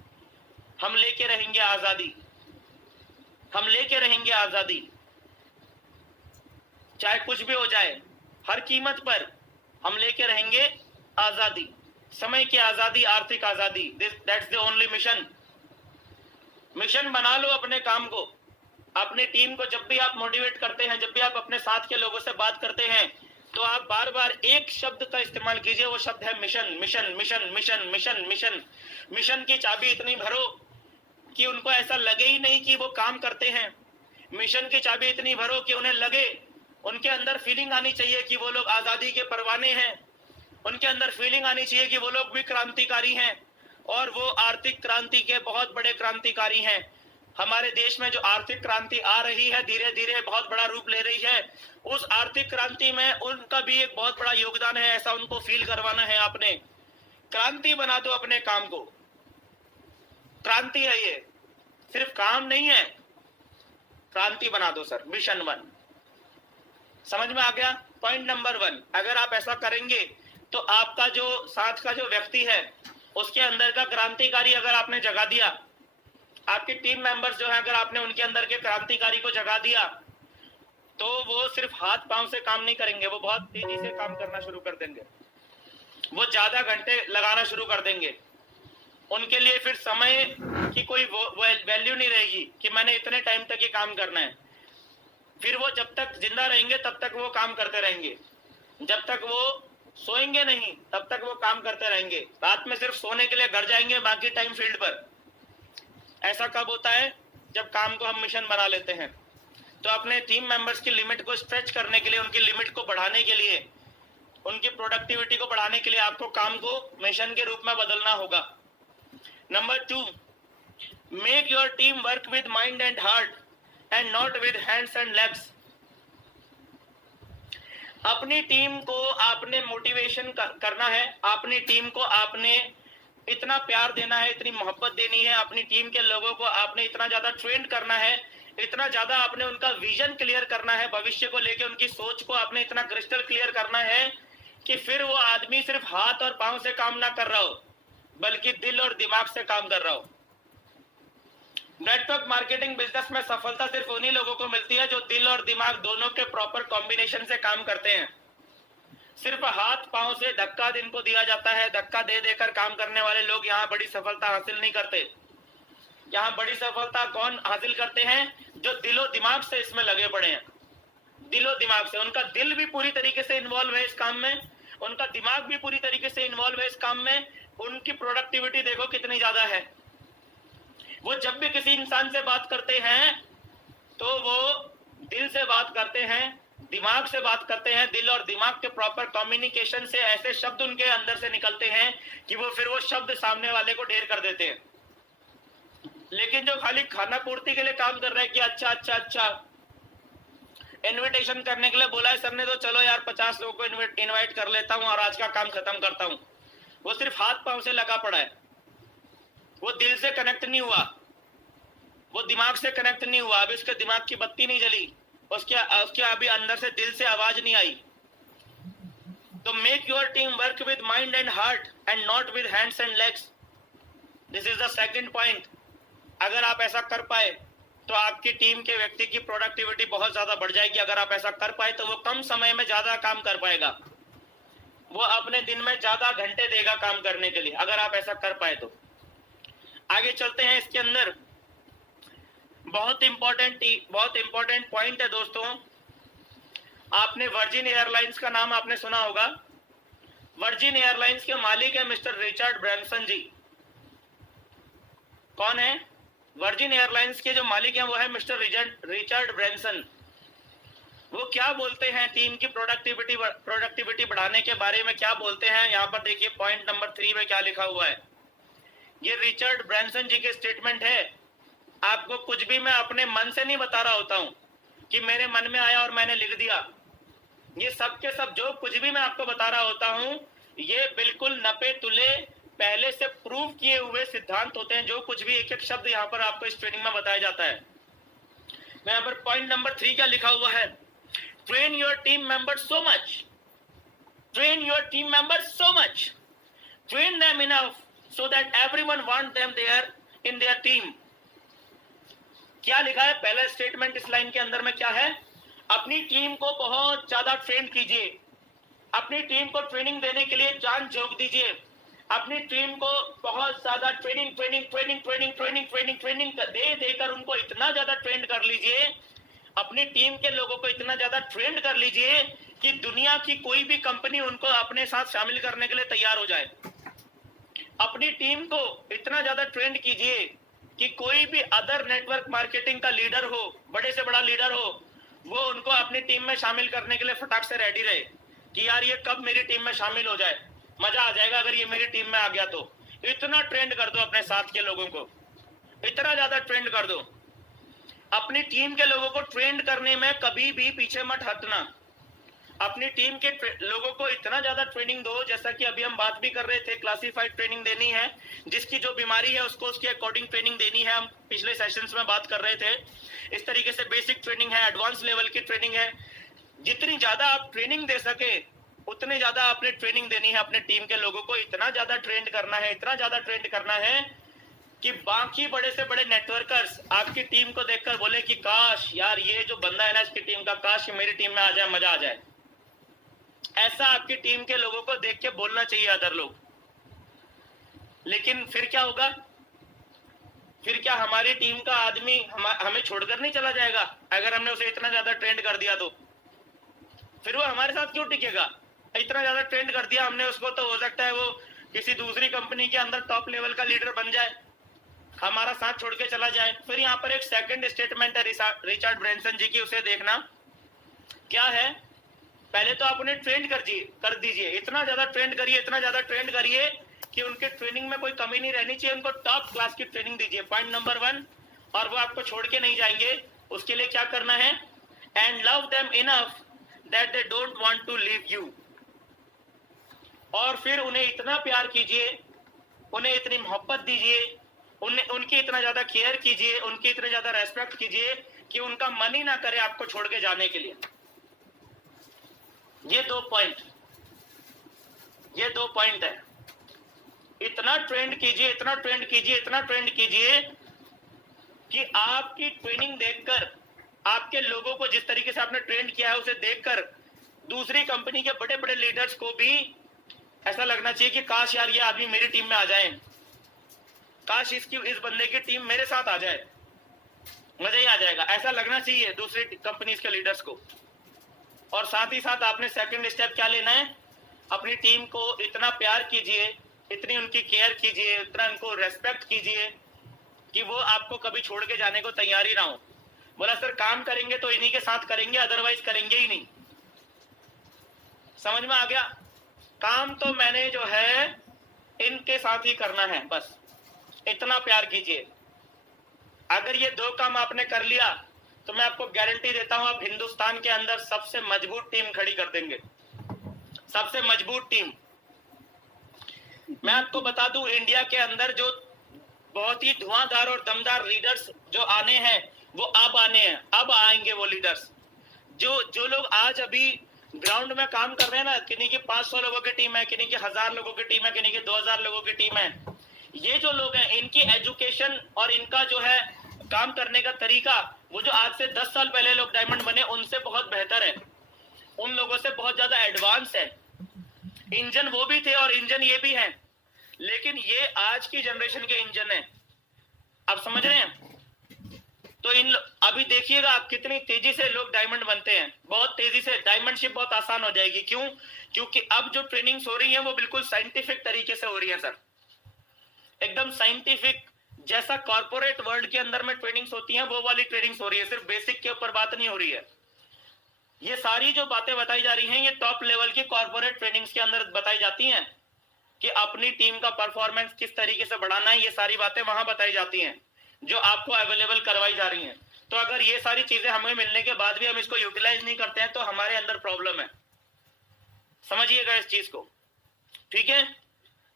हम लेके रहेंगे आजादी, हम लेके रहेंगे आजादी, चाहे कुछ भी हो जाए, हर कीमत पर हम लेके रहेंगे आजादी। समय की आजादी, आर्थिक आजादी, that's the only mission. Mission बना लो अपने काम को। अपने टीम को जब भी आप मोटिवेट करते हैं, जब भी आप अपने साथ के लोगों से बात करते हैं, तो आप बार बार एक शब्द का इस्तेमाल कीजिए, वो शब्द है mission. Mission mission mission mission mission. Mission की चाबी इतनी भरो कि उनको ऐसा लगे ही नहीं कि वो काम करते हैं। मिशन की चाबी इतनी भरो कि उन्हें लगे, उनके अंदर फीलिंग आनी चाहिए कि वो लोग आजादी के परवाने हैं। उनके अंदर फीलिंग आनी चाहिए कि वो लोग भी क्रांतिकारी हैं और वो आर्थिक क्रांति के बहुत बड़े क्रांतिकारी हैं। हमारे देश में जो आर्थिक क्रांति आ रही है, धीरे धीरे बहुत बड़ा रूप ले रही है, उस आर्थिक क्रांति में उनका भी एक बहुत बड़ा योगदान है, ऐसा उनको फील करवाना है आपने। क्रांति बना दो अपने काम को। क्रांति है ये, सिर्फ काम नहीं है, क्रांति बना दो सर। मिशन 1 समझ में आ गया? पॉइंट नंबर 1, अगर आप ऐसा करेंगे तो आपका जो साथ का जो व्यक्ति है उसके अंदर का क्रांतिकारी अगर आपने जगा दिया, आपके टीम मेंबर्स जो है अगर आपने उनके अंदर के क्रांतिकारी को जगा दिया, तो वो सिर्फ हाथ पांव से काम नहीं करेंगे, वो बहुत तेजी से काम करना शुरू कर देंगे, वो ज्यादा घंटे लगाना शुरू कर देंगे। उनके लिए फिर समय की कोई वैल्यू नहीं रहेगी कि मैंने इतने टाइम तक ये काम करना है। फिर वो जब तक जिंदा रहेंगे तब तक वो काम करते रहेंगे, जब तक वो सोएंगे नहीं तब तक वो काम करते रहेंगे। रात में सिर्फ सोने के लिए घर जाएंगे, बाकी टाइम फील्ड पर। ऐसा कब होता है? जब काम को हम मिशन बना लेते हैं। तो अपने टीम मेंबर्स की लिमिट को स्ट्रेच करने के लिए, उनकी लिमिट को बढ़ाने के लिए, उनकी प्रोडक्टिविटी को बढ़ाने के लिए आपको काम को मिशन के रूप में बदलना होगा। Number 2, make your team work with mind and heart and not with hands and legs. अपनी टीम को आपने मोटिवेशन करना है, अपनी टीम को आपने इतना प्यार देना है, इतनी मोहब्बत देनी है। अपनी टीम के लोगों को आपने इतना ज्यादा ट्रेन करना है, इतना ज्यादा आपने उनका विजन क्लियर करना है, भविष्य को लेकर उनकी सोच को आपने इतना क्रिस्टल क्लियर करना है कि फिर वो आदमी सिर्फ हाथ और पांव से काम ना कर रहा हो, बल्कि दिल और दिमाग से काम कर रहा हो। नेटवर्क मार्केटिंग बिजनेस में सफलता सिर्फ उन्हीं लोगों को मिलती है जो दिल और दिमाग दोनों के प्रॉपर कॉम्बिनेशन से काम करते हैं। सिर्फ हाथ पांव से धक्का इनको दिया जाता है, धक्का दे देकर काम करने वाले लोग यहाँ बड़ी सफलता हासिल नहीं करते। यहाँ बड़ी सफलता कौन हासिल करते हैं? जो दिलो दिमाग से इसमें लगे पड़े हैं, दिलो दिमाग से। उनका दिल भी पूरी तरीके से इन्वॉल्व है इस काम में, उनका दिमाग भी पूरी तरीके से इन्वॉल्व है इस काम में। उनकी प्रोडक्टिविटी देखो कितनी ज्यादा है। वो जब भी किसी इंसान से बात करते हैं तो वो दिल से बात करते हैं, दिमाग से बात करते हैं। दिल और दिमाग के प्रॉपर कम्युनिकेशन से ऐसे शब्द उनके अंदर से निकलते हैं कि वो फिर वो शब्द सामने वाले को ढेर कर देते हैं। लेकिन जो खाली खाना पूर्ति के लिए काम कर रहा है कि अच्छा अच्छा अच्छा, इनविटेशन करने के लिए बोला है सर ने तो चलो यार 50 लोगों को इनवाइट कर लेता हूं और आज का काम खत्म करता हूं, वो सिर्फ हाथ पांव से लगा पड़ा है, वो दिल से कनेक्ट नहीं हुआ, वो दिमाग से कनेक्ट नहीं हुआ, अभी उसके दिमाग की बत्ती नहीं जली, उसके अभी अंदर से दिल से आवाज नहीं आई। तो make your team work with mind and heart and not with hands and legs. This is the second point. अगर आप ऐसा कर पाए तो आपकी टीम के व्यक्ति की प्रोडक्टिविटी बहुत ज्यादा बढ़ जाएगी। अगर आप ऐसा कर पाए तो वो कम समय में ज्यादा काम कर पाएगा, वो अपने दिन में ज्यादा घंटे देगा काम करने के लिए, अगर आप ऐसा कर पाए तो। आगे चलते हैं। इसके अंदर बहुत इंपॉर्टेंट पॉइंट है दोस्तों। आपने वर्जिन एयरलाइंस का नाम आपने सुना होगा। वर्जिन एयरलाइंस के मालिक है मिस्टर रिचर्ड ब्रैंसन जी। कौन है? वर्जिन एयरलाइंस के जो मालिक हैं वो है मिस्टर रिचर्ड ब्रैंसन। वो क्या बोलते हैं टीम की प्रोडक्टिविटी बढ़ाने के बारे में, क्या बोलते हैं? यहाँ पर देखिए पॉइंट नंबर 3 में क्या लिखा हुआ है। ये रिचर्ड ब्रैंसन जी के स्टेटमेंट है। आपको कुछ भी मैं अपने मन से नहीं बता रहा होता हूँ कि मेरे मन में आया और मैंने लिख दिया। ये सब के सब जो कुछ भी मैं आपको बता रहा होता हूँ ये बिल्कुल नपे तुले पहले से प्रूव किए हुए सिद्धांत होते हैं। जो कुछ भी एक एक शब्द यहाँ पर आपको इस ट्रेनिंग में बताया जाता है। मैं यहाँ पर पॉइंट नंबर 3 क्या लिखा हुआ है, train your team members so much, train your team members so much, train them enough so that everyone want them there in their team. क्या लिखा है पहला स्टेटमेंट इस लाइन के अंदर में क्या है? अपनी टीम को बहुत ज्यादा ट्रेन कीजिए, अपनी टीम को ट्रेनिंग देने के लिए जान झोंक दीजिए, अपनी टीम को बहुत ज्यादा ट्रेनिंग दे देकर उनको इतना ज्यादा ट्रेंड कर लीजिए, अपनी टीम के लोगों को इतना ज्यादा ट्रेंड कर लीजिए कि दुनिया की कोई भी कंपनी उनको अपने साथ शामिल करने के लिए तैयार हो जाए। अपनी टीम को इतना ज्यादा ट्रेंड कीजिए कि कोई भी अदर नेटवर्क मार्केटिंग का लीडर हो, बड़े से बड़ा लीडर हो, वो उनको अपनी टीम में शामिल करने के लिए फटाक से रेडी रहे कि यार ये कब मेरी टीम में शामिल हो जाए, मजा आ जाएगा अगर ये मेरी टीम में आ गया तो। इतना ट्रेंड कर दो अपने साथ के लोगों को, इतना ज्यादा ट्रेंड कर दो। अपनी टीम के लोगों को ट्रेंड करने में कभी भी पीछे मत हटना। अपनी टीम के लोगों को इतना ज्यादा ट्रेनिंग दो, जैसा कि अभी हम बात भी कर रहे थे, क्लासिफाइड ट्रेनिंग देनी है, जिसकी जो बीमारी है उसको उसके अकॉर्डिंग ट्रेनिंग देनी है। हम पिछले सेशंस में बात कर रहे थे। इस तरीके से बेसिक ट्रेनिंग है, एडवांस लेवल की ट्रेनिंग है। जितनी ज्यादा आप ट्रेनिंग दे सके उतनी ज्यादा आपने ट्रेनिंग देनी है अपने टीम के लोगों को। इतना ज्यादा ट्रेंड करना है, इतना ज्यादा ट्रेंड करना है कि बाकी बड़े से बड़े नेटवर्कर्स आपकी टीम को देखकर बोले कि काश यार ये जो बंदा है ना इसकी टीम का, काश मेरी टीम में आ जाए, मजा आ जाए। ऐसा आपकी टीम के लोगों को देख के बोलना चाहिए अदर लोग। लेकिन फिर क्या होगा? फिर क्या हमारी टीम का आदमी हमें छोड़कर नहीं चला जाएगा? अगर हमने उसे इतना ज्यादा ट्रेंड कर दिया तो फिर वो हमारे साथ क्यों टिकेगा? इतना ज्यादा ट्रेंड कर दिया हमने उसको, तो हो सकता है वो किसी दूसरी कंपनी के अंदर टॉप लेवल का लीडर बन जाए, हमारा साथ छोड़ के चला जाए। फिर यहाँ पर एक सेकंड स्टेटमेंट है रिचर्ड ब्रैंसन जी की, उसे देखना क्या है। पहले तो आप उन्हें ट्रेंड कर दीजिए, इतना ज्यादा ट्रेंड करिए, इतना ज्यादा ट्रेंड करिए कि उनके ट्रेनिंग में कोई कमी नहीं रहनी चाहिए। उनको टॉप क्लास की ट्रेनिंग दीजिए, पॉइंट नंबर 1। और वो आपको छोड़ के नहीं जाएंगे। उसके लिए क्या करना है? And love them enough that they don't want to leave you. और फिर उन्हें इतना प्यार कीजिए, उन्हें इतनी मोहब्बत दीजिए, उनकी इतना ज्यादा केयर कीजिए, उनकी इतने ज्यादा रेस्पेक्ट कीजिए कि उनका मन ही ना करे आपको छोड़ के जाने के लिए। ये दो पॉइंट है। इतना ट्रेंड कीजिए, इतना ट्रेंड कीजिए, इतना ट्रेंड कीजिए कि आपकी ट्रेनिंग देखकर, आपके लोगों को जिस तरीके से आपने ट्रेंड किया है उसे देखकर दूसरी कंपनी के बड़े बड़े लीडर्स को भी ऐसा लगना चाहिए कि काश यार ये आदमी मेरी टीम में आ जाए, काश इस बंदे की टीम मेरे साथ आ जाए, मजा ही आ जाएगा। ऐसा लगना चाहिए दूसरी कंपनीज के लीडर्स को। और साथ ही साथ आपने सेकंड स्टेप क्या लेना है? अपनी टीम को इतना प्यार कीजिए, इतनी उनकी केयर कीजिए, इतना उनको रेस्पेक्ट कीजिए कि वो आपको कभी छोड़ के जाने को तैयार ही ना हो। बोला सर काम करेंगे तो इन्हीं के साथ करेंगे, अदरवाइज करेंगे ही नहीं। समझ में आ गया? काम तो मैंने जो है इनके साथ ही करना है, बस इतना प्यार कीजिए। अगर ये 2 काम आपने कर लिया तो मैं आपको गारंटी देता हूं आप हिंदुस्तान के अंदर सबसे मजबूत टीम खड़ी कर देंगे, सबसे मजबूत टीम। मैं आपको बता दूं इंडिया के अंदर जो बहुत ही धुआंधार और दमदार लीडर्स जो आने हैं वो अब आने हैं, अब आएंगे वो लीडर्स। जो लोग आज अभी ग्राउंड में काम कर रहे हैं ना, किन्हीं की 500 लोगों की टीम है, किन्हीं की 1000 लोगों की टीम है, किन्हीं की 2000 लोगों की टीम है, ये जो लोग हैं इनकी एजुकेशन और इनका जो है काम करने का तरीका, वो जो आज से 10 साल पहले लोग डायमंड बने उनसे बहुत बेहतर है, उन लोगों से बहुत ज्यादा एडवांस है। इंजन वो भी थे और इंजन ये भी हैं, लेकिन ये आज की जनरेशन के इंजन है। आप समझ रहे हैं? तो अभी देखिएगा आप कितनी तेजी से लोग डायमंड बनते हैं, बहुत तेजी से डायमंडशिप बहुत आसान हो जाएगी। क्यों? क्योंकि अब जो ट्रेनिंग्स हो रही है वो बिल्कुल साइंटिफिक तरीके से हो रही है सर, एकदम साइंटिफिक, जैसा कॉर्पोरेट वर्ल्ड के अंदर में ट्रेनिंग्स होती हैं वो वाली ट्रेनिंग्स हो रही है, सिर्फ बेसिक के ऊपर बात नहीं हो रही है। ये सारी जो बातें बताई जा रही हैं ये टॉप लेवल की कॉर्पोरेट ट्रेनिंग्स के अंदर बताई जाती हैं कि अपनी टीम का परफॉर्मेंस किस तरीके से बढ़ाना है, ये सारी बातें वहां बताई जाती हैं जो आपको अवेलेबल करवाई जा रही हैं। तो अगर ये सारी चीजें हमें मिलने के बाद भी हम इसको यूटिलाइज नहीं करते हैं तो हमारे अंदर प्रॉब्लम है, समझिएगा इस चीज को, ठीक है?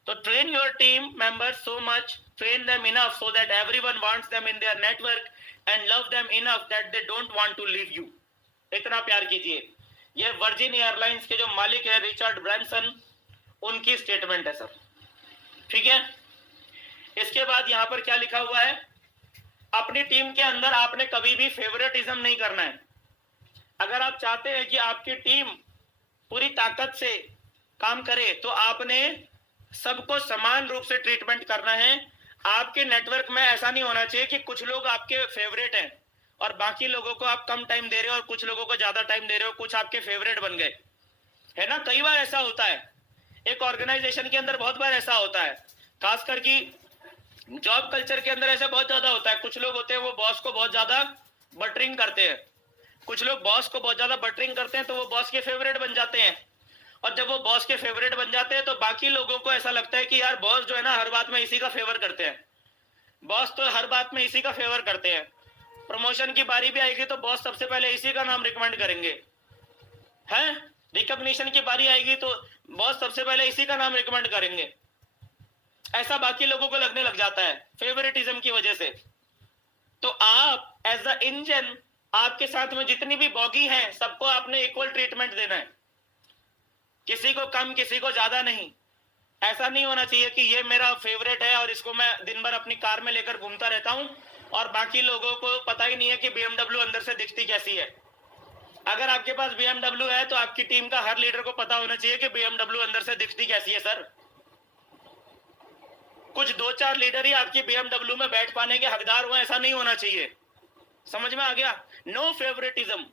तो train your team members so much, train them enough so that everyone wants them in their network and love them enough that they don't want to leave you. इतना प्यार कीजिए। ये वर्जिन एयरलाइंस के जो मालिक है रिचर्ड ब्रांसन, उनकी statement है सर, ठीक है? इसके बाद यहां पर क्या लिखा हुआ है, अपनी टीम के अंदर आपने कभी भी फेवरेटिज्म नहीं करना है। अगर आप चाहते हैं कि आपकी टीम पूरी ताकत से काम करे तो आपने सबको समान रूप से ट्रीटमेंट करना है। आपके नेटवर्क में ऐसा नहीं होना चाहिए कि कुछ लोग आपके फेवरेट हैं और बाकी लोगों को आप कम टाइम दे रहे हो और कुछ लोगों को ज्यादा टाइम दे रहे हो, कुछ आपके फेवरेट बन गए, है ना? कई बार ऐसा होता है, एक ऑर्गेनाइजेशन के अंदर बहुत बार ऐसा होता है, खासकर कि जॉब कल्चर के अंदर ऐसा बहुत ज्यादा होता है। कुछ लोग होते हैं वो बॉस को बहुत ज्यादा बटरिंग करते हैं, कुछ लोग बॉस को बहुत ज्यादा बटरिंग करते हैं तो वो बॉस के फेवरेट बन जाते हैं, और जब वो बॉस के फेवरेट बन जाते हैं तो बाकी लोगों को ऐसा लगता है कि यार बॉस जो है ना हर बात में इसी का फेवर करते हैं, बॉस तो हर बात में इसी का फेवर करते हैं, प्रमोशन की बारी भी आएगी तो बॉस सबसे पहले इसी का नाम रिकमेंड करेंगे, हैं? रिकॉग्निशन की बारी आएगी तो बॉस सबसे पहले इसी का नाम रिकमेंड करेंगे। ऐसा बाकी लोगों को लगने लग जाता है फेवरेटिज्म की वजह से। तो आप एज अ इंजन, आपके साथ में जितनी भी बॉगी हैं सबको आपने इक्वल ट्रीटमेंट देना है, किसी को कम किसी को ज्यादा नहीं। ऐसा नहीं होना चाहिए कि ये मेरा फेवरेट है और इसको मैं दिन भर अपनी कार में लेकर घूमता रहता हूं और बाकी लोगों को पता ही नहीं है कि BMW अंदर से दिखती कैसी है। अगर आपके पास BMW है तो आपकी टीम का हर लीडर को पता होना चाहिए कि BMW अंदर से दिखती कैसी है सर। कुछ 2-4 लीडर ही आपकी BMW में बैठ पाने के हकदार हुए, ऐसा नहीं होना चाहिए। समझ में आ गया? No favouritism.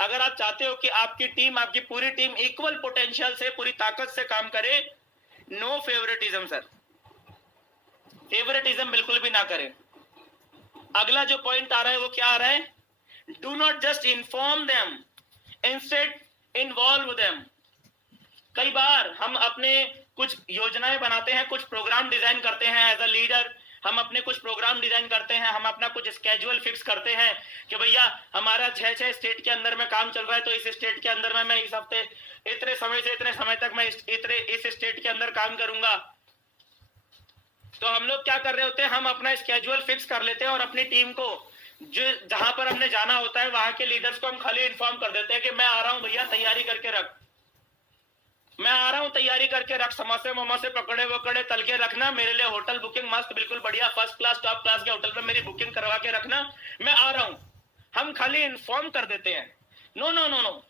अगर आप चाहते हो कि आपकी टीम, आपकी पूरी टीम इक्वल पोटेंशियल से, पूरी ताकत से काम करे, नो फेवरेटिज्म सर, फेवरेटिज्म बिल्कुल भी ना करें। अगला जो पॉइंट आ रहा है वो क्या आ रहा है, do not just inform them, instead involve them. कई बार हम अपने कुछ योजनाएं बनाते हैं, कुछ प्रोग्राम डिजाइन करते हैं एज अ लीडर, हम अपने कुछ प्रोग्राम डिजाइन करते हैं, हम अपना कुछ स्केड्यूल फिक्स करते हैं कि भैया हमारा 6 स्टेट के अंदर में काम चल रहा है तो इस स्टेट के अंदर में मैं इस हफ्ते इतने समय से इतने समय तक मैं इस स्टेट के अंदर काम करूंगा। तो हम लोग क्या कर रहे होते हैं, हम अपना स्केड्यूल फिक्स कर लेते हैं और अपनी टीम को जो जहां पर हमने जाना होता है वहां के लीडर्स को हम खाली इन्फॉर्म कर देते हैं कि मैं आ रहा हूं भैया, तैयारी करके रख, मैं आ रहा हूं, तैयारी करके रख, समोसे मोमोसे पकड़े वकड़े तल के रखना, मेरे लिए होटल बुकिंग मस्त बिल्कुल बढ़िया फर्स्ट क्लास टॉप क्लास के होटल में मेरी बुकिंग करवा के रखना, मैं आ रहा हूं। हम खाली इन्फॉर्म कर देते हैं। नो नो नो नो,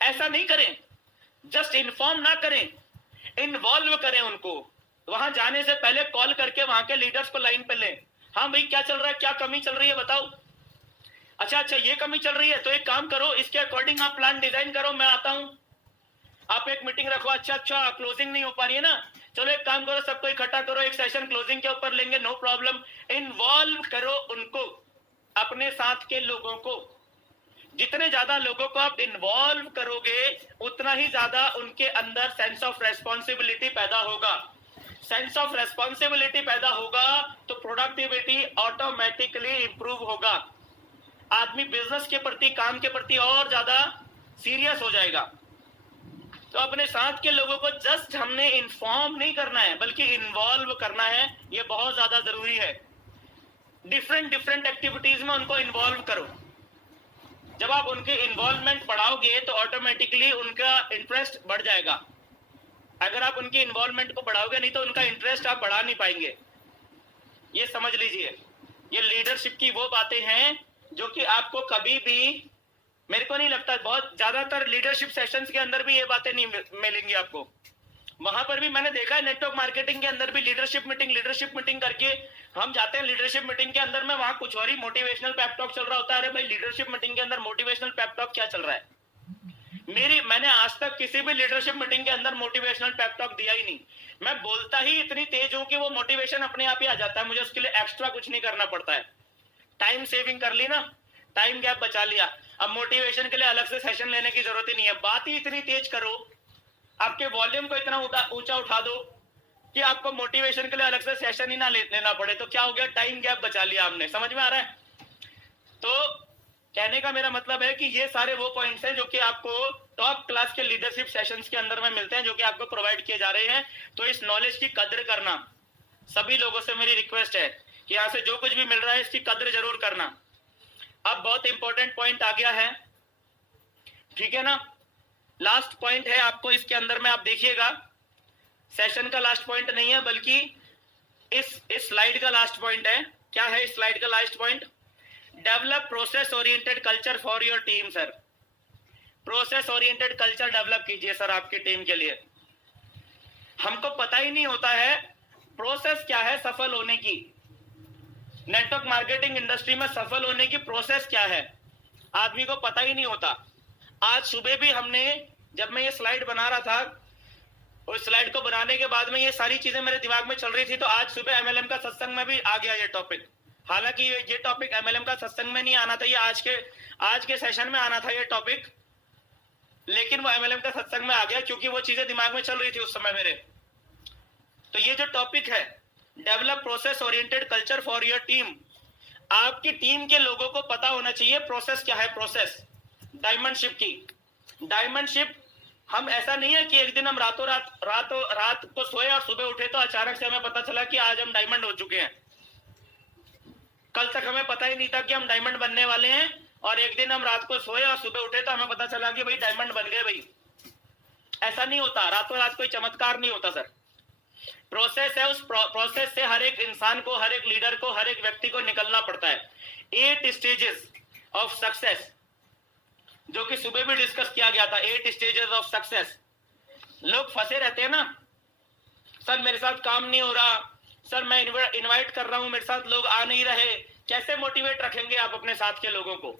ऐसा नहीं करें। जस्ट इन्फॉर्म ना करें, इन्वॉल्व करें उनको। वहां जाने से पहले कॉल करके वहां के लीडर्स को लाइन पे लें। हाँ भाई क्या चल रहा है, क्या कमी चल रही है बताओ। अच्छा ये कमी चल रही है तो एक काम करो, इसके अकॉर्डिंग आप प्लान डिजाइन करो, मैं आता हूं। आप एक मीटिंग रखो, अच्छा क्लोजिंग नहीं हो पा रही है ना, चलो एक काम करो, सबको इकट्ठा करो, एक सेशन क्लोजिंग के ऊपर लेंगे, नो प्रॉब्लम। इन्वॉल्व करो उनको, अपने साथ के लोगों को। जितने ज्यादा लोगों को आप इन्वॉल्व करोगे उतना ही ज्यादा उनके अंदर सेंस ऑफ रेस्पॉन्सिबिलिटी पैदा होगा। सेंस ऑफ रेस्पॉन्सिबिलिटी पैदा होगा तो प्रोडक्टिविटी ऑटोमेटिकली इंप्रूव होगा। आदमी बिजनेस के प्रति, काम के प्रति और ज्यादा सीरियस हो जाएगा। तो अपने साथ के लोगों को जस्ट हमने इन्फॉर्म नहीं करना है बल्कि इन्वॉल्व करना है, ये बहुत ज्यादा जरूरी है। डिफरेंट एक्टिविटीज में उनको इन्वॉल्व करो। जब आप उनके इन्वॉल्वमेंट बढ़ाओगे तो ऑटोमेटिकली उनका इंटरेस्ट बढ़ जाएगा। अगर आप उनकी इन्वॉल्वमेंट को बढ़ाओगे नहीं तो उनका इंटरेस्ट आप बढ़ा नहीं पाएंगे। ये समझ लीजिए, ये लीडरशिप की वो बातें हैं जो कि आपको कभी भी, मेरे को नहीं लगता, बहुत ज्यादातर लीडरशिप सेशंस के अंदर भी ये बातें नहीं मिलेंगी आपको। वहां पर भी मैंने देखा है नेटवर्क मार्केटिंग के अंदर भी लीडरशिप मीटिंग करके हम जाते हैं। लीडरशिप मीटिंग के अंदर में वहां कुछ और ही मोटिवेशनल पेप टॉक चल रहा होता है। अरे भाई, लीडरशिप मीटिंग के अंदर मोटिवेशनल पेप टॉक क्या चल रहा है? मैंने आज तक किसी भी लीडरशिप मीटिंग के अंदर मोटिवेशनल पेप टॉक दिया ही नहीं। मैं बोलता ही इतनी तेज हूं कि वो मोटिवेशन अपने आप ही आ जाता है, मुझे उसके लिए एक्स्ट्रा कुछ नहीं करना पड़ता है। टाइम सेविंग कर ली ना, टाइम गैप बचा लिया। अब मोटिवेशन के लिए अलग से सेशन लेने की जरूरत ही नहीं है। बात ही इतनी तेज करो, आपके वॉल्यूम को इतना ऊंचा उठा दो कि आपको मोटिवेशन के लिए अलग से सेशन ही ना लेना पड़े। तो क्या हो गया? टाइम गैप बचा लिया हमने। समझ में आ रहा है? तो कहने का मेरा मतलब है कि ये सारे वो पॉइंट्स हैं जो कि आपको टॉप क्लास के लीडरशिप सेशंस के अंदर में मिलते हैं, जो कि आपको प्रोवाइड किए जा रहे हैं। तो इस नॉलेज की कदर करना, सभी लोगों से मेरी रिक्वेस्ट है कि यहाँ से जो कुछ भी मिल रहा है इसकी कदर जरूर करना। अब बहुत इंपॉर्टेंट पॉइंट आ गया है, ठीक है ना? लास्ट पॉइंट है आपको इसके अंदर में, आप देखिएगा, सेशन का लास्ट पॉइंट नहीं है बल्कि इस स्लाइड का लास्ट पॉइंट है। क्या है इस स्लाइड का last point? Develop process oriented culture for your team. Sir, process oriented culture develop कीजिए सर आपकी टीम के लिए। हमको पता ही नहीं होता है प्रोसेस क्या है सफल होने की। नेटवर्क मार्केटिंग इंडस्ट्री में सफल होने की प्रोसेस क्या है आदमी को पता ही नहीं होता। आज सुबह भी हमने, जब मैं ये स्लाइड बना रहा था, उस स्लाइड को बनाने के बाद में ये सारी चीजें मेरे दिमाग में चल रही थी, तो आज सुबह एमएलएम का सत्संग में भी आ गया ये टॉपिक। हालांकि ये टॉपिक एमएलएम का सत्संग में नहीं आना था, ये आज के सेशन में आना था ये टॉपिक, लेकिन वो एमएलएम का सत्संग में आ गया क्योंकि वो चीजें दिमाग में चल रही थी उस समय मेरे। तो ये जो टॉपिक है, develop process oriented culture for your team, आपकी टीम के लोगों को पता होना चाहिए प्रोसेस क्या है। प्रोसेस डायमंडशिप की, डायमंडशिप, हम ऐसा नहीं है कि एक दिन हम रात को सोए और सुबह उठे तो अचानक से हमें पता चला कि आज हम डायमंड हो चुके हैं। कल तक हमें पता ही नहीं था कि हम डायमंड बनने वाले हैं, और एक दिन हम रात को सोए और सुबह उठे तो हमें पता चला कि भाई डायमंड बन गए। भाई ऐसा नहीं होता, रातों रात कोई चमत्कार नहीं होता सर। प्रोसेस है, उस प्रोसेस से हर एक इंसान को, हर एक लीडर को, हर एक व्यक्ति को निकलना पड़ता है। 8 स्टेजेस ऑफ सक्सेस, जो कि सुबह भी डिस्कस किया गया था। 8 स्टेजेस ऑफ सक्सेस। लोग फंसे रहते हैं ना, सर मेरे साथ काम नहीं हो रहा, सर मैं इनवाइट कर रहा हूं, मेरे साथ लोग आ नहीं रहे। कैसे मोटिवेट रखेंगे आप अपने साथ के लोगों को?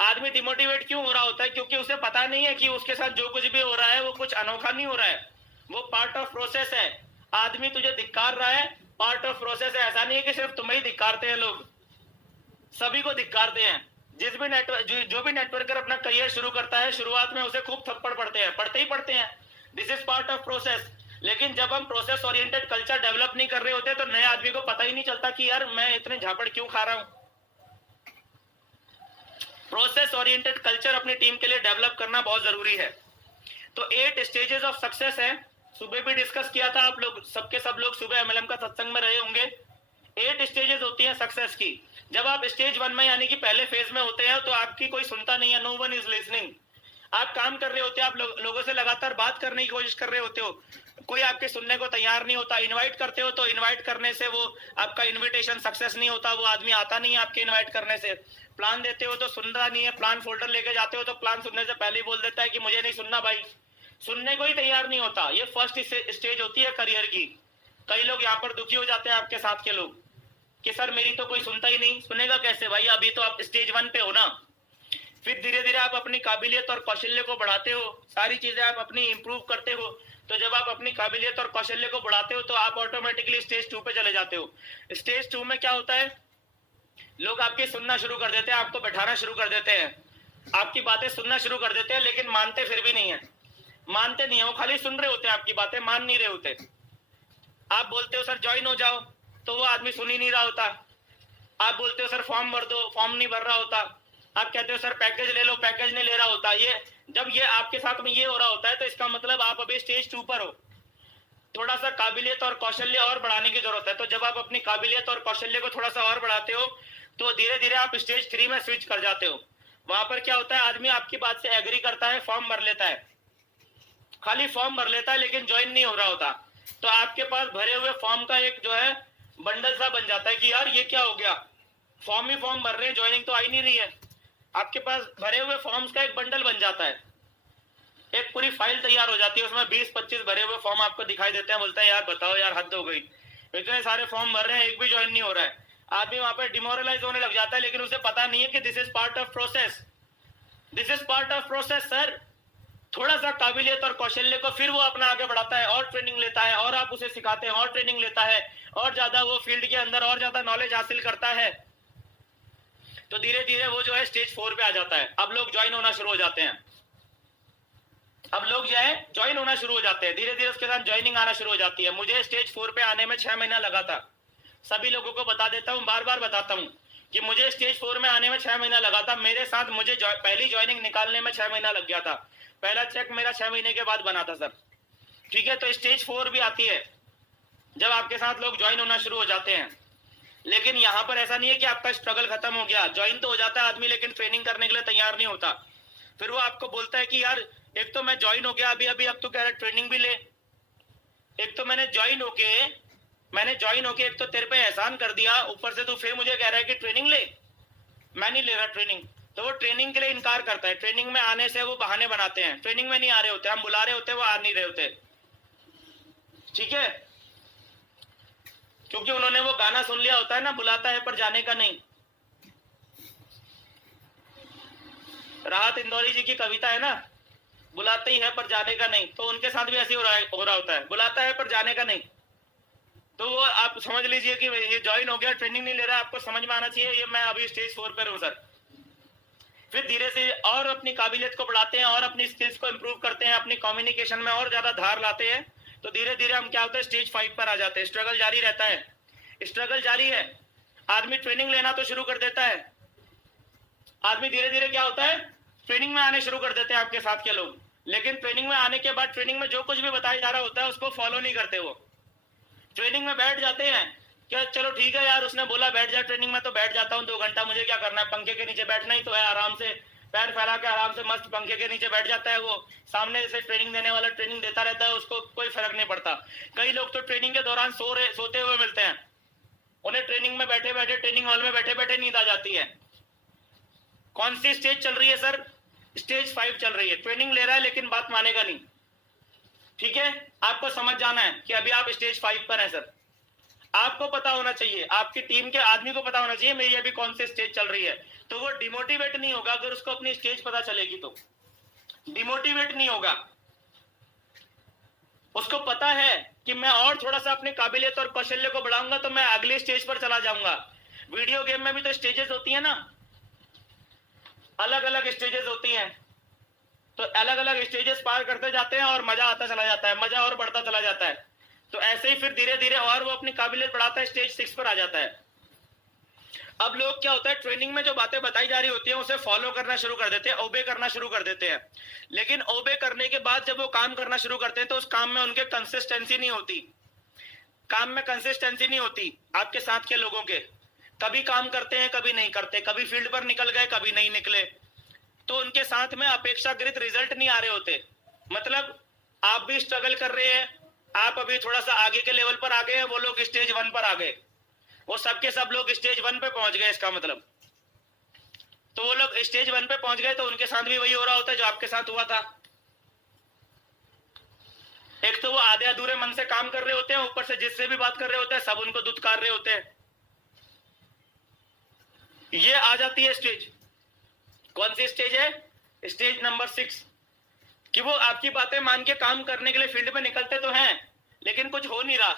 आदमी डिमोटिवेट क्यों हो रहा होता है? क्योंकि उसे पता नहीं है कि उसके साथ जो कुछ भी हो रहा है वो कुछ अनोखा नहीं हो रहा है, वो पार्ट ऑफ प्रोसेस है। आदमी तुझे धिक्कार रहा है, पार्ट ऑफ प्रोसेस है। ऐसा नहीं है कि सिर्फ तुम्हें ही धिक्कारते हैं लोग, सभी को धिक्कारते हैं। जो भी नेटवर्कर अपना करियर शुरू करता है, शुरुआत में उसे खूब थप्पड़ पड़ते हैं। This is part of process. लेकिन जब हम प्रोसेस ओरिएंटेड कल्चर डेवलप नहीं कर रहे होते तो नए आदमी को पता ही नहीं चलता कि यार मैं इतने झापड़ क्यों खा रहा हूं। प्रोसेस ओरिएंटेड कल्चर अपनी टीम के लिए डेवलप करना बहुत जरूरी है। तो 8 स्टेजेस ऑफ सक्सेस है, सुबह भी डिस्कस किया था। आप लोग सब लोग सुबह एमएलएम का सत्संग में रहे होंगे। 8 स्टेजेस होती हैं सक्सेस की। जब आप स्टेज 1 में यानी कि पहले फेज में होते हैं तो आपकी कोई सुनता नहीं है, नो वन इज लिसनिंग। आप काम कर रहे होते हैं, आप लोगों से लगातार बात करने की कोशिश कर रहे होते हो, कोई आपके सुनने को तैयार नहीं होता। इनवाइट करते हो तो इनवाइट करने से वो आपका इनविटेशन सक्सेस नहीं होता, वो आदमी आता नहीं है आपके इनवाइट करने से। प्लान देते हो तो सुन रहा नहीं है, प्लान फोल्डर लेके जाते हो तो प्लान सुनने से पहले ही बोल देता है कि मुझे नहीं सुनना भाई, सुनने को ही तैयार नहीं होता। ये फर्स्ट स्टेज होती है करियर की। कई लोग यहाँ पर दुखी हो जाते हैं आपके साथ के लोग कि सर मेरी तो कोई सुनता ही नहीं। सुनेगा कैसे भाई, अभी तो आप स्टेज 1 पे हो ना। फिर धीरे धीरे आप अपनी काबिलियत और कौशल्य को बढ़ाते हो, सारी चीजें आप अपनी इंप्रूव करते हो। तो जब आप अपनी काबिलियत और कौशल्य को बढ़ाते हो तो आप ऑटोमेटिकली स्टेज 2 पे चले जाते हो। स्टेज 2 में क्या होता है, लोग आपकी सुनना शुरू कर देते हैं, आपको बैठाना शुरू कर देते हैं, आपकी बातें सुनना शुरू कर देते हैं, लेकिन मानते फिर भी नहीं है। वो खाली सुन रहे होते हैं आपकी बातें, मान नहीं रहे होते। आप बोलते हो सर ज्वाइन हो जाओ, तो वो आदमी सुन ही नहीं रहा होता। आप बोलते हो सर फॉर्म भर दो, फॉर्म नहीं भर रहा होता। आप कहते हो सर पैकेज ले लो, पैकेज नहीं ले रहा होता। ये जब ये आपके साथ में ये हो रहा होता है तो इसका मतलब आप अभी स्टेज 2 पर हो। थोड़ा सा काबिलियत और कौशल्य और बढ़ाने की जरूरत है। तो जब आप अपनी काबिलियत और कौशल्य को थोड़ा सा और बढ़ाते हो तो धीरे धीरे आप स्टेज 3 में स्विच कर जाते हो। वहां पर क्या होता है, आदमी आपकी बात से एग्री करता है, फॉर्म भर लेता है, खाली फॉर्म भर लेता है लेकिन ज्वाइन नहीं हो रहा होता। तो आपके पास भरे हुए फॉर्म का एक जो है बंडल सा बन जाता है कि यार ये क्या हो गया, फॉर्म ही फॉर्म भर रहे हैं, ज्वाइनिंग तो आई नहीं रही है। आपके पास भरे हुए फॉर्म्स का एक बंडल बन जाता है, एक पूरी फाइल तैयार हो जाती है, उसमें 20-25 भरे हुए फॉर्म आपको दिखाई देते हैं। बोलते हैं यार बताओ यार, हद हो गई, इतने सारे फॉर्म भर रहे हैं, एक भी ज्वाइन नहीं हो रहा है। आदमी वहां पर डिमोरलाइज होने लग जाता है, लेकिन उसे पता नहीं है कि this is part of process, this is part of process sir. थोड़ा सा काबिलियत और कौशल्य को फिर वो अपना आगे बढ़ाता है और ट्रेनिंग लेता है, और आप उसे सिखाते हैं और ट्रेनिंग लेता है, और ज्यादा वो फील्ड के अंदर और ज्यादा नॉलेज हासिल करता है। तो धीरे धीरे वो जो है स्टेज 4 पे आ जाता है। अब लोग ज्वाइन होना शुरू हो जाते हैं, अब लोग जो है ज्वाइन होना शुरू हो जाते हैं, धीरे धीरे उसके साथ ज्वाइनिंग आना शुरू हो जाती है। मुझे स्टेज 4 पे आने में 6 महीना लगा था। सभी लोगों को बता देता हूँ, बार बार बताता हूँ कि मुझे स्टेज 4 में आने में 6 महीना लगा था। मेरे साथ मुझे पहली ज्वाइनिंग निकालने में 6 महीना लग गया था। पहला चेक मेरा 6 महीने के बाद बना था सर। ठीक है, तो स्टेज 4 भी आती है जब आपके साथ लोग ज्वाइन होना शुरू हो जाते हैं। लेकिन यहाँ पर ऐसा नहीं है कि आपका स्ट्रगल खत्म हो गया। ज्वाइन तो हो जाता है आदमी, लेकिन ट्रेनिंग करने के लिए तैयार नहीं होता। फिर वो आपको बोलता है कि यार एक तो मैं ज्वाइन हो गया अभी अभी, अब तो कह रहा है ट्रेनिंग भी ले। एक तो मैंने ज्वाइन होके एक तो तेरे पे एहसान कर दिया, ऊपर से तू फिर मुझे कह रहा है कि ट्रेनिंग ले। मैं नहीं ले रहा ट्रेनिंग। तो वो ट्रेनिंग के लिए इनकार करता है। ट्रेनिंग में आने से वो बहाने बनाते हैं, ट्रेनिंग में नहीं आ रहे होते, हम बुला रहे होते, वो आ नहीं रहे होते। ठीक है, क्योंकि उन्होंने वो गाना सुन लिया होता है ना, बुलाता है पर जाने का नहीं। राहत इंदौरी जी की कविता है ना, बुलाते ही है पर जाने का नहीं। तो उनके साथ भी ऐसे हो रहा होता है, बुलाता है पर जाने का नहीं। तो वो आप समझ लीजिए कि ये ज्वाइन हो गया, ट्रेनिंग नहीं ले रहा। आपको समझ में आना चाहिए ये मैं अभी स्टेज 4 पर हूँ सर। फिर धीरे से और अपनी काबिलियत को बढ़ाते हैं और अपनी स्किल्स को इंप्रूव करते हैं, अपनी कम्युनिकेशन में और ज्यादा धार लाते हैं। तो धीरे धीरे हम क्या होता है स्टेज 5 पर आ जाते हैं। स्ट्रगल जारी रहता है, स्ट्रगल जारी है। आदमी ट्रेनिंग लेना तो शुरू कर देता है, आदमी धीरे धीरे क्या होता है ट्रेनिंग में आने शुरू कर देते हैं आपके साथ के लोग। लेकिन ट्रेनिंग में आने के बाद ट्रेनिंग में जो कुछ भी बताया जा रहा होता है उसको फॉलो नहीं करते। वो ट्रेनिंग में बैठ जाते हैं, क्या चलो ठीक है यार उसने बोला बैठ जा ट्रेनिंग में तो बैठ जाता हूँ, 2 घंटा मुझे क्या करना है, पंखे के नीचे बैठना ही तो है। आराम से पैर फैला के आराम से मस्त पंखे के नीचे बैठ जाता है। वो सामने से ट्रेनिंग देने वाला ट्रेनिंग देता रहता है, उसको कोई फर्क नहीं पड़ता। कई लोग तो ट्रेनिंग के दौरान सोते हुए मिलते हैं, उन्हें ट्रेनिंग में बैठे बैठे, ट्रेनिंग हॉल में बैठे बैठे नींद आ जाती है। कौन सी स्टेज चल रही है सर? स्टेज 5 चल रही है। ट्रेनिंग ले रहा है लेकिन बात मानेगा नहीं। ठीक है, आपको समझ जाना है कि अभी आप स्टेज 5 पर हैं सर। आपको पता होना चाहिए, आपकी टीम के आदमी को पता होना चाहिए मेरी अभी कौन सी स्टेज चल रही है। तो वो डिमोटिवेट नहीं होगा अगर उसको अपनी स्टेज पता चलेगी, तो डिमोटिवेट नहीं होगा। उसको पता है कि मैं और थोड़ा सा अपनी काबिलियत और कौशल्य को बढ़ाऊंगा तो मैं अगले स्टेज पर चला जाऊंगा। वीडियो गेम में भी तो स्टेजेस होती है ना, अलग अलग स्टेजेस होती हैं। तो अलग अलग स्टेजेस पार करते जाते हैं और मजा आता चला जाता है, मजा और बढ़ता चला जाता है। तो ऐसे ही फिर धीरे धीरे और वो अपनी काबिलियत बढ़ाता है, स्टेज 6 पर आ जाता है। अब लोग क्या होता है ट्रेनिंग में जो बातें बताई जा रही होती हैं उसे फॉलो करना शुरू कर देते हैं, ओबे करना शुरू कर देते हैं। लेकिन ओबे करने के बाद जब वो काम करना शुरू करते हैं तो उस काम में उनके कंसिस्टेंसी नहीं होती, काम में कंसिस्टेंसी नहीं होती आपके साथ के लोगों के। कभी काम करते हैं कभी नहीं करते, कभी फील्ड पर निकल गए कभी नहीं निकले। तो उनके साथ में अपेक्षाकृत रिजल्ट नहीं आ रहे होते। मतलब आप भी स्ट्रगल कर रहे हैं, आप अभी थोड़ा सा आगे के लेवल पर आ गए हैं, वो लोग स्टेज 1 पर आ गए, वो सबके सब लोग स्टेज 1 पे पहुंच गए। इसका मतलब तो वो लोग स्टेज 1 पे पहुंच गए तो उनके साथ भी वही हो रहा होता है जो आपके साथ हुआ था। एक तो वो आधे अधूरे मन से काम कर रहे होते हैं, ऊपर से जिससे भी बात कर रहे होते हैं सब उनको दुत्कार रहे होते हैं। ये आ जाती है स्टेज। कौन सी स्टेज है? स्टेज नंबर 6, कि वो आपकी बातें मान के काम करने के लिए फील्ड में निकलते तो हैं लेकिन कुछ हो नहीं रहा।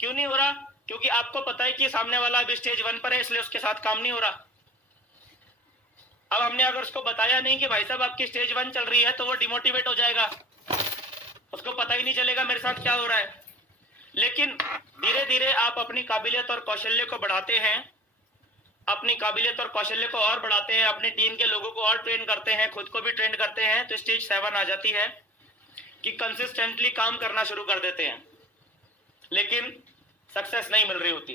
क्यों नहीं हो रहा? क्योंकि आपको पता है कि सामने वाला अभी स्टेज 1 पर है, इसलिए उसके साथ काम नहीं हो रहा। अब हमने अगर उसको बताया नहीं कि भाई साहब आपकी स्टेज 1 चल रही है तो वो डिमोटिवेट हो जाएगा, उसको पता ही नहीं चलेगा मेरे साथ क्या हो रहा है। लेकिन धीरे धीरे आप अपनी काबिलियत और कौशल्य को बढ़ाते हैं, अपनी काबिलियत और कौशल्य को और बढ़ाते हैं, अपनी टीम के लोगों को और ट्रेन करते हैं, खुद को भी ट्रेन करते हैं, तो स्टेज 7 आ जाती है कि कंसिस्टेंटली काम करना शुरू कर देते हैं, लेकिन सक्सेस नहीं मिल रही होती।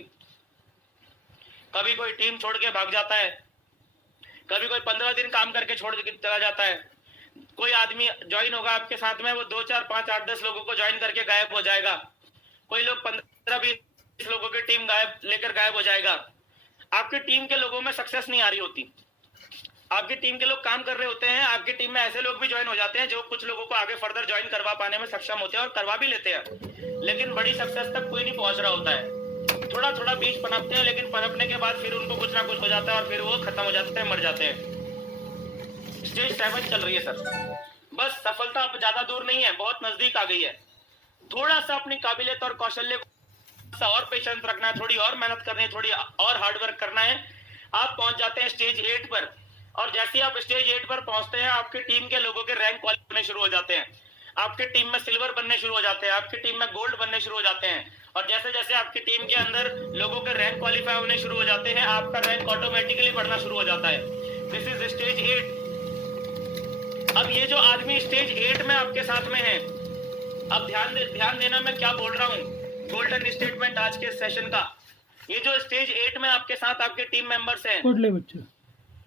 कभी कोई टीम छोड़ के भाग जाता है, कभी कोई 15 दिन काम करके छोड़ के चला जाता है, कोई आदमी ज्वाइन होगा आपके साथ में, वो 2 4 5 8 10 लोगों को ज्वाइन करके गायब हो जाएगा, कोई लोग 15 20 लोगों की टीम लेकर गायब हो जाएगा। आपकी टीम के लोगों में सक्सेस नहीं आ रही होती, आपकी टीम के लोग काम कर रहे होते हैं, आपकी टीम में ऐसे लोग भी ज्वाइन हो जाते हैं जो कुछ लोगों को आगे फर्दर ज्वाइन करवा पाने में सक्षम होते हैं और करवा भी लेते हैं, लेकिन बड़ी सक्सेस तक कोई नहीं पहुंच रहा होता है। थोड़ा थोड़ा बीज पनपते हैं, लेकिन पनपने के बाद फिर उनको कुछ ना कुछ हो जाता है और फिर वो खत्म हो जाते हैं, मर जाते हैं। स्टेज 7 चल रही है सर, बस सफलता अब ज्यादा दूर नहीं है, बहुत नजदीक आ गई है। थोड़ा सा अपनी काबिलियत और कौशल्य को और पेशेंस रखना है, थोड़ी और मेहनत करनी है, थोड़ी और हार्डवर्क करना है, आप पहुंच जाते हैं स्टेज 8 पर। और जैसे ही आप स्टेज 8 पर पहुंचते हैं, आपकी टीम के लोगों के रैंक क्वालिफाई होने शुरू हो जाते हैं, आपकी टीम में सिल्वर बनने शुरू हो जाते हैं, आपकी टीम में गोल्ड बनने शुरू हो जाते हैं, और जैसे जैसे आपकी टीम के अंदर लोगों के रैंक क्वालिफाई होने शुरू हो जाते हैं, आपका रैंक ऑटोमेटिकली बढ़ना शुरू हो जाता है। This is stage 8। अब ये जो आदमी स्टेज 8 में आपके साथ में है, अब ध्यान देना मैं क्या बोल रहा हूँ, गोल्डन स्टेटमेंट आज के सेशन का। ये जो स्टेज 8 में आपके साथ आपके टीम मेंबर्स हैं,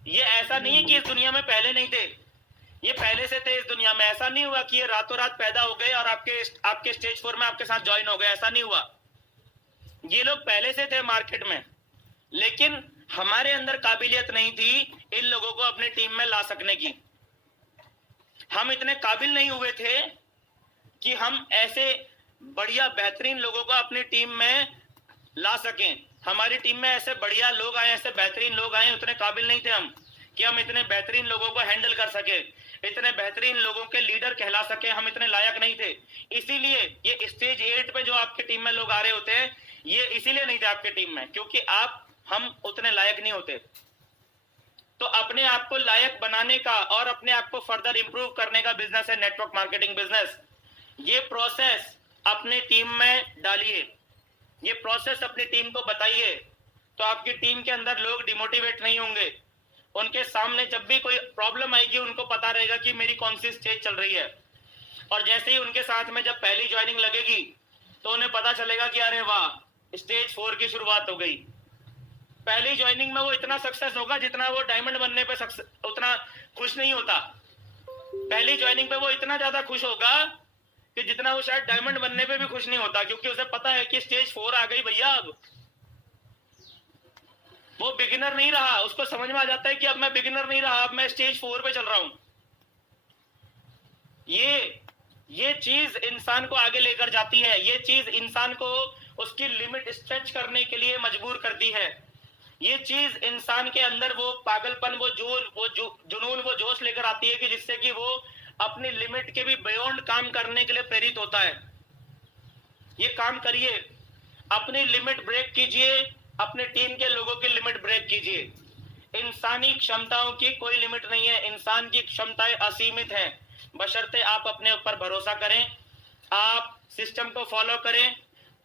ये ऐसा नहीं है कि इस दुनिया में पहले नहीं थे, ये पहले से थे इस दुनिया में। ऐसा नहीं हुआ कि ये रातों रात पैदा हो गए और आपके स्टेज 4 में आपके साथ ज्वाइन हो गए, ऐसा नहीं हुआ। ये लोग पहले से थे मार्केट में, लेकिन हमारे अंदर काबिलियत नहीं थी इन लोगों को अपनी टीम में ला सकने की। हम इतने काबिल नहीं हुए थे कि हम ऐसे बढ़िया बेहतरीन लोगों को अपनी टीम में ला सकें। हमारी टीम में ऐसे बढ़िया लोग आए, ऐसे बेहतरीन लोग आए, उतने काबिल नहीं थे हम कि हम इतने बेहतरीन लोगों को हैंडल कर सके, इतने बेहतरीन लोगों के लीडर कहला सके, हम इतने लायक नहीं थे। इसीलिए ये स्टेज 8 पे जो आपके टीम में लोग आ रहे होते हैं, ये इसीलिए नहीं थे आपके टीम में, क्योंकि हम उतने लायक नहीं होते। तो अपने आप को लायक बनाने का और अपने आप को फर्दर इंप्रूव करने का बिजनेस है नेटवर्क मार्केटिंग बिजनेस। ये प्रोसेस अपने टीम में डालिए, ये प्रोसेस अपनी टीम को बताइए, तो आपकी टीम के अंदर लोग डिमोटिवेट नहीं होंगे। उनके सामने जब भी कोई प्रॉब्लम आएगी, उनको पता रहेगा कि मेरी कौन सी स्टेज चल रही है। और जैसे ही उनके साथ में जब पहली ज्वाइनिंग लगेगी, तो उन्हें पता चलेगा कि अरे वाह, स्टेज 4 की शुरुआत हो गई। पहली ज्वाइनिंग में वो इतना सक्सेस होगा जितना वो डायमंड बनने पे उतना खुश नहीं होता। पहली ज्वाइनिंग पे वो इतना ज्यादा खुश होगा कि जितना वो शायद डायमंड बनने पे भी खुश नहीं होता, क्योंकि उसे पता है कि स्टेज 4 आ गई भैया। अब वो बिगिनर नहीं रहा, उसको समझ में आ जाता है कि अब मैं बिगिनर नहीं रहा, अब मैं स्टेज 4 पे चल रहा हूं। ये चीज इंसान को आगे लेकर जाती है, ये चीज इंसान को उसकी लिमिट स्ट्रेच करने के लिए मजबूर करती है। ये चीज इंसान के अंदर वो पागलपन, वो जुनून, वो जोश लेकर आती है कि जिससे कि वो अपनी लिमिट के भी बियॉन्ड काम करने के लिए प्रेरित होता है। ये काम करिए, अपनी लिमिट ब्रेक कीजिए, अपने टीम के लोगों की लिमिट ब्रेक कीजिए। इंसानी क्षमताओं की कोई लिमिट नहीं है, इंसान की क्षमताएं असीमित हैं, बशर्ते आप अपने ऊपर भरोसा करें, आप सिस्टम को फॉलो करें,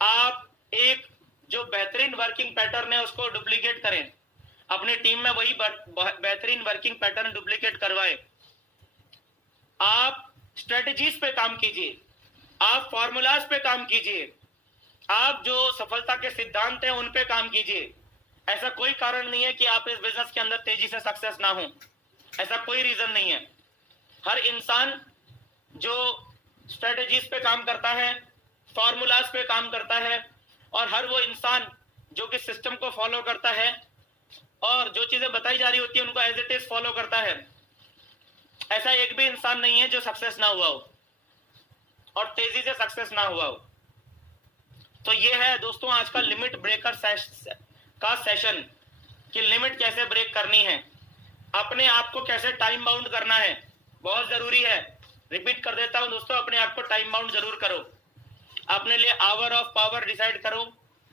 आप एक जो बेहतरीन वर्किंग पैटर्न है उसको डुप्लीकेट करें, अपनी टीम में वही बेहतरीन वर्किंग पैटर्न डुप्लीकेट करवाएं। आप स्ट्रेटजीज पे काम कीजिए, आप फॉर्मूलाज पे काम कीजिए, आप जो सफलता के सिद्धांत हैं उन पे काम कीजिए। ऐसा कोई कारण नहीं है कि आप इस बिजनेस के अंदर तेजी से सक्सेस ना हो, ऐसा कोई रीजन नहीं है। हर इंसान जो स्ट्रेटजीज पे काम करता है, फॉर्मूलाज पे काम करता है, और हर वो इंसान जो कि सिस्टम को फॉलो करता है और जो चीजें बताई जा रही होती है उनको एज इट इज फॉलो करता है, ऐसा एक भी इंसान नहीं है जो सक्सेस ना हुआ हो और तेजी से सक्सेस ना हुआ हो। तो ये है दोस्तों आज का लिमिट ब्रेकर का सेशन कि लिमिट कैसे ब्रेक करनी है, अपने आप को कैसे टाइम बाउंड करना है, बहुत जरूरी है। रिपीट कर देता हूं दोस्तों, अपने आप को टाइम बाउंड जरूर करो, अपने लिए आवर ऑफ पावर डिसाइड करो,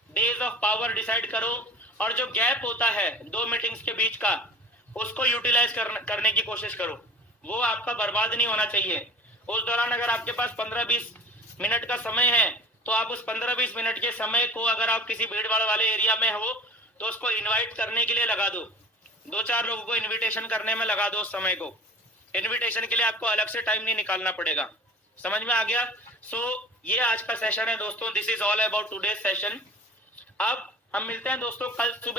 डेज ऑफ पावर डिसाइड करो, और जो गैप होता है 2 मीटिंग्स के बीच का उसको यूटिलाइज करने की कोशिश करो, वो आपका बर्बाद नहीं होना चाहिए। उस दौरान अगर आपके पास 15-20 मिनट का समय है तो आप उस 15-20 मिनट के समय को अगर आप किसी भीड़ भाड़ वाले एरिया में हो तो उसको इनवाइट करने के लिए लगा दो, 2-4 लोगों को इनविटेशन करने में लगा दो उस समय को। इनविटेशन के लिए आपको अलग से टाइम नहीं निकालना पड़ेगा। समझ में आ गया? ये आज का सेशन है दोस्तों। This is all about today session. अब हम मिलते हैं दोस्तों कल सुबह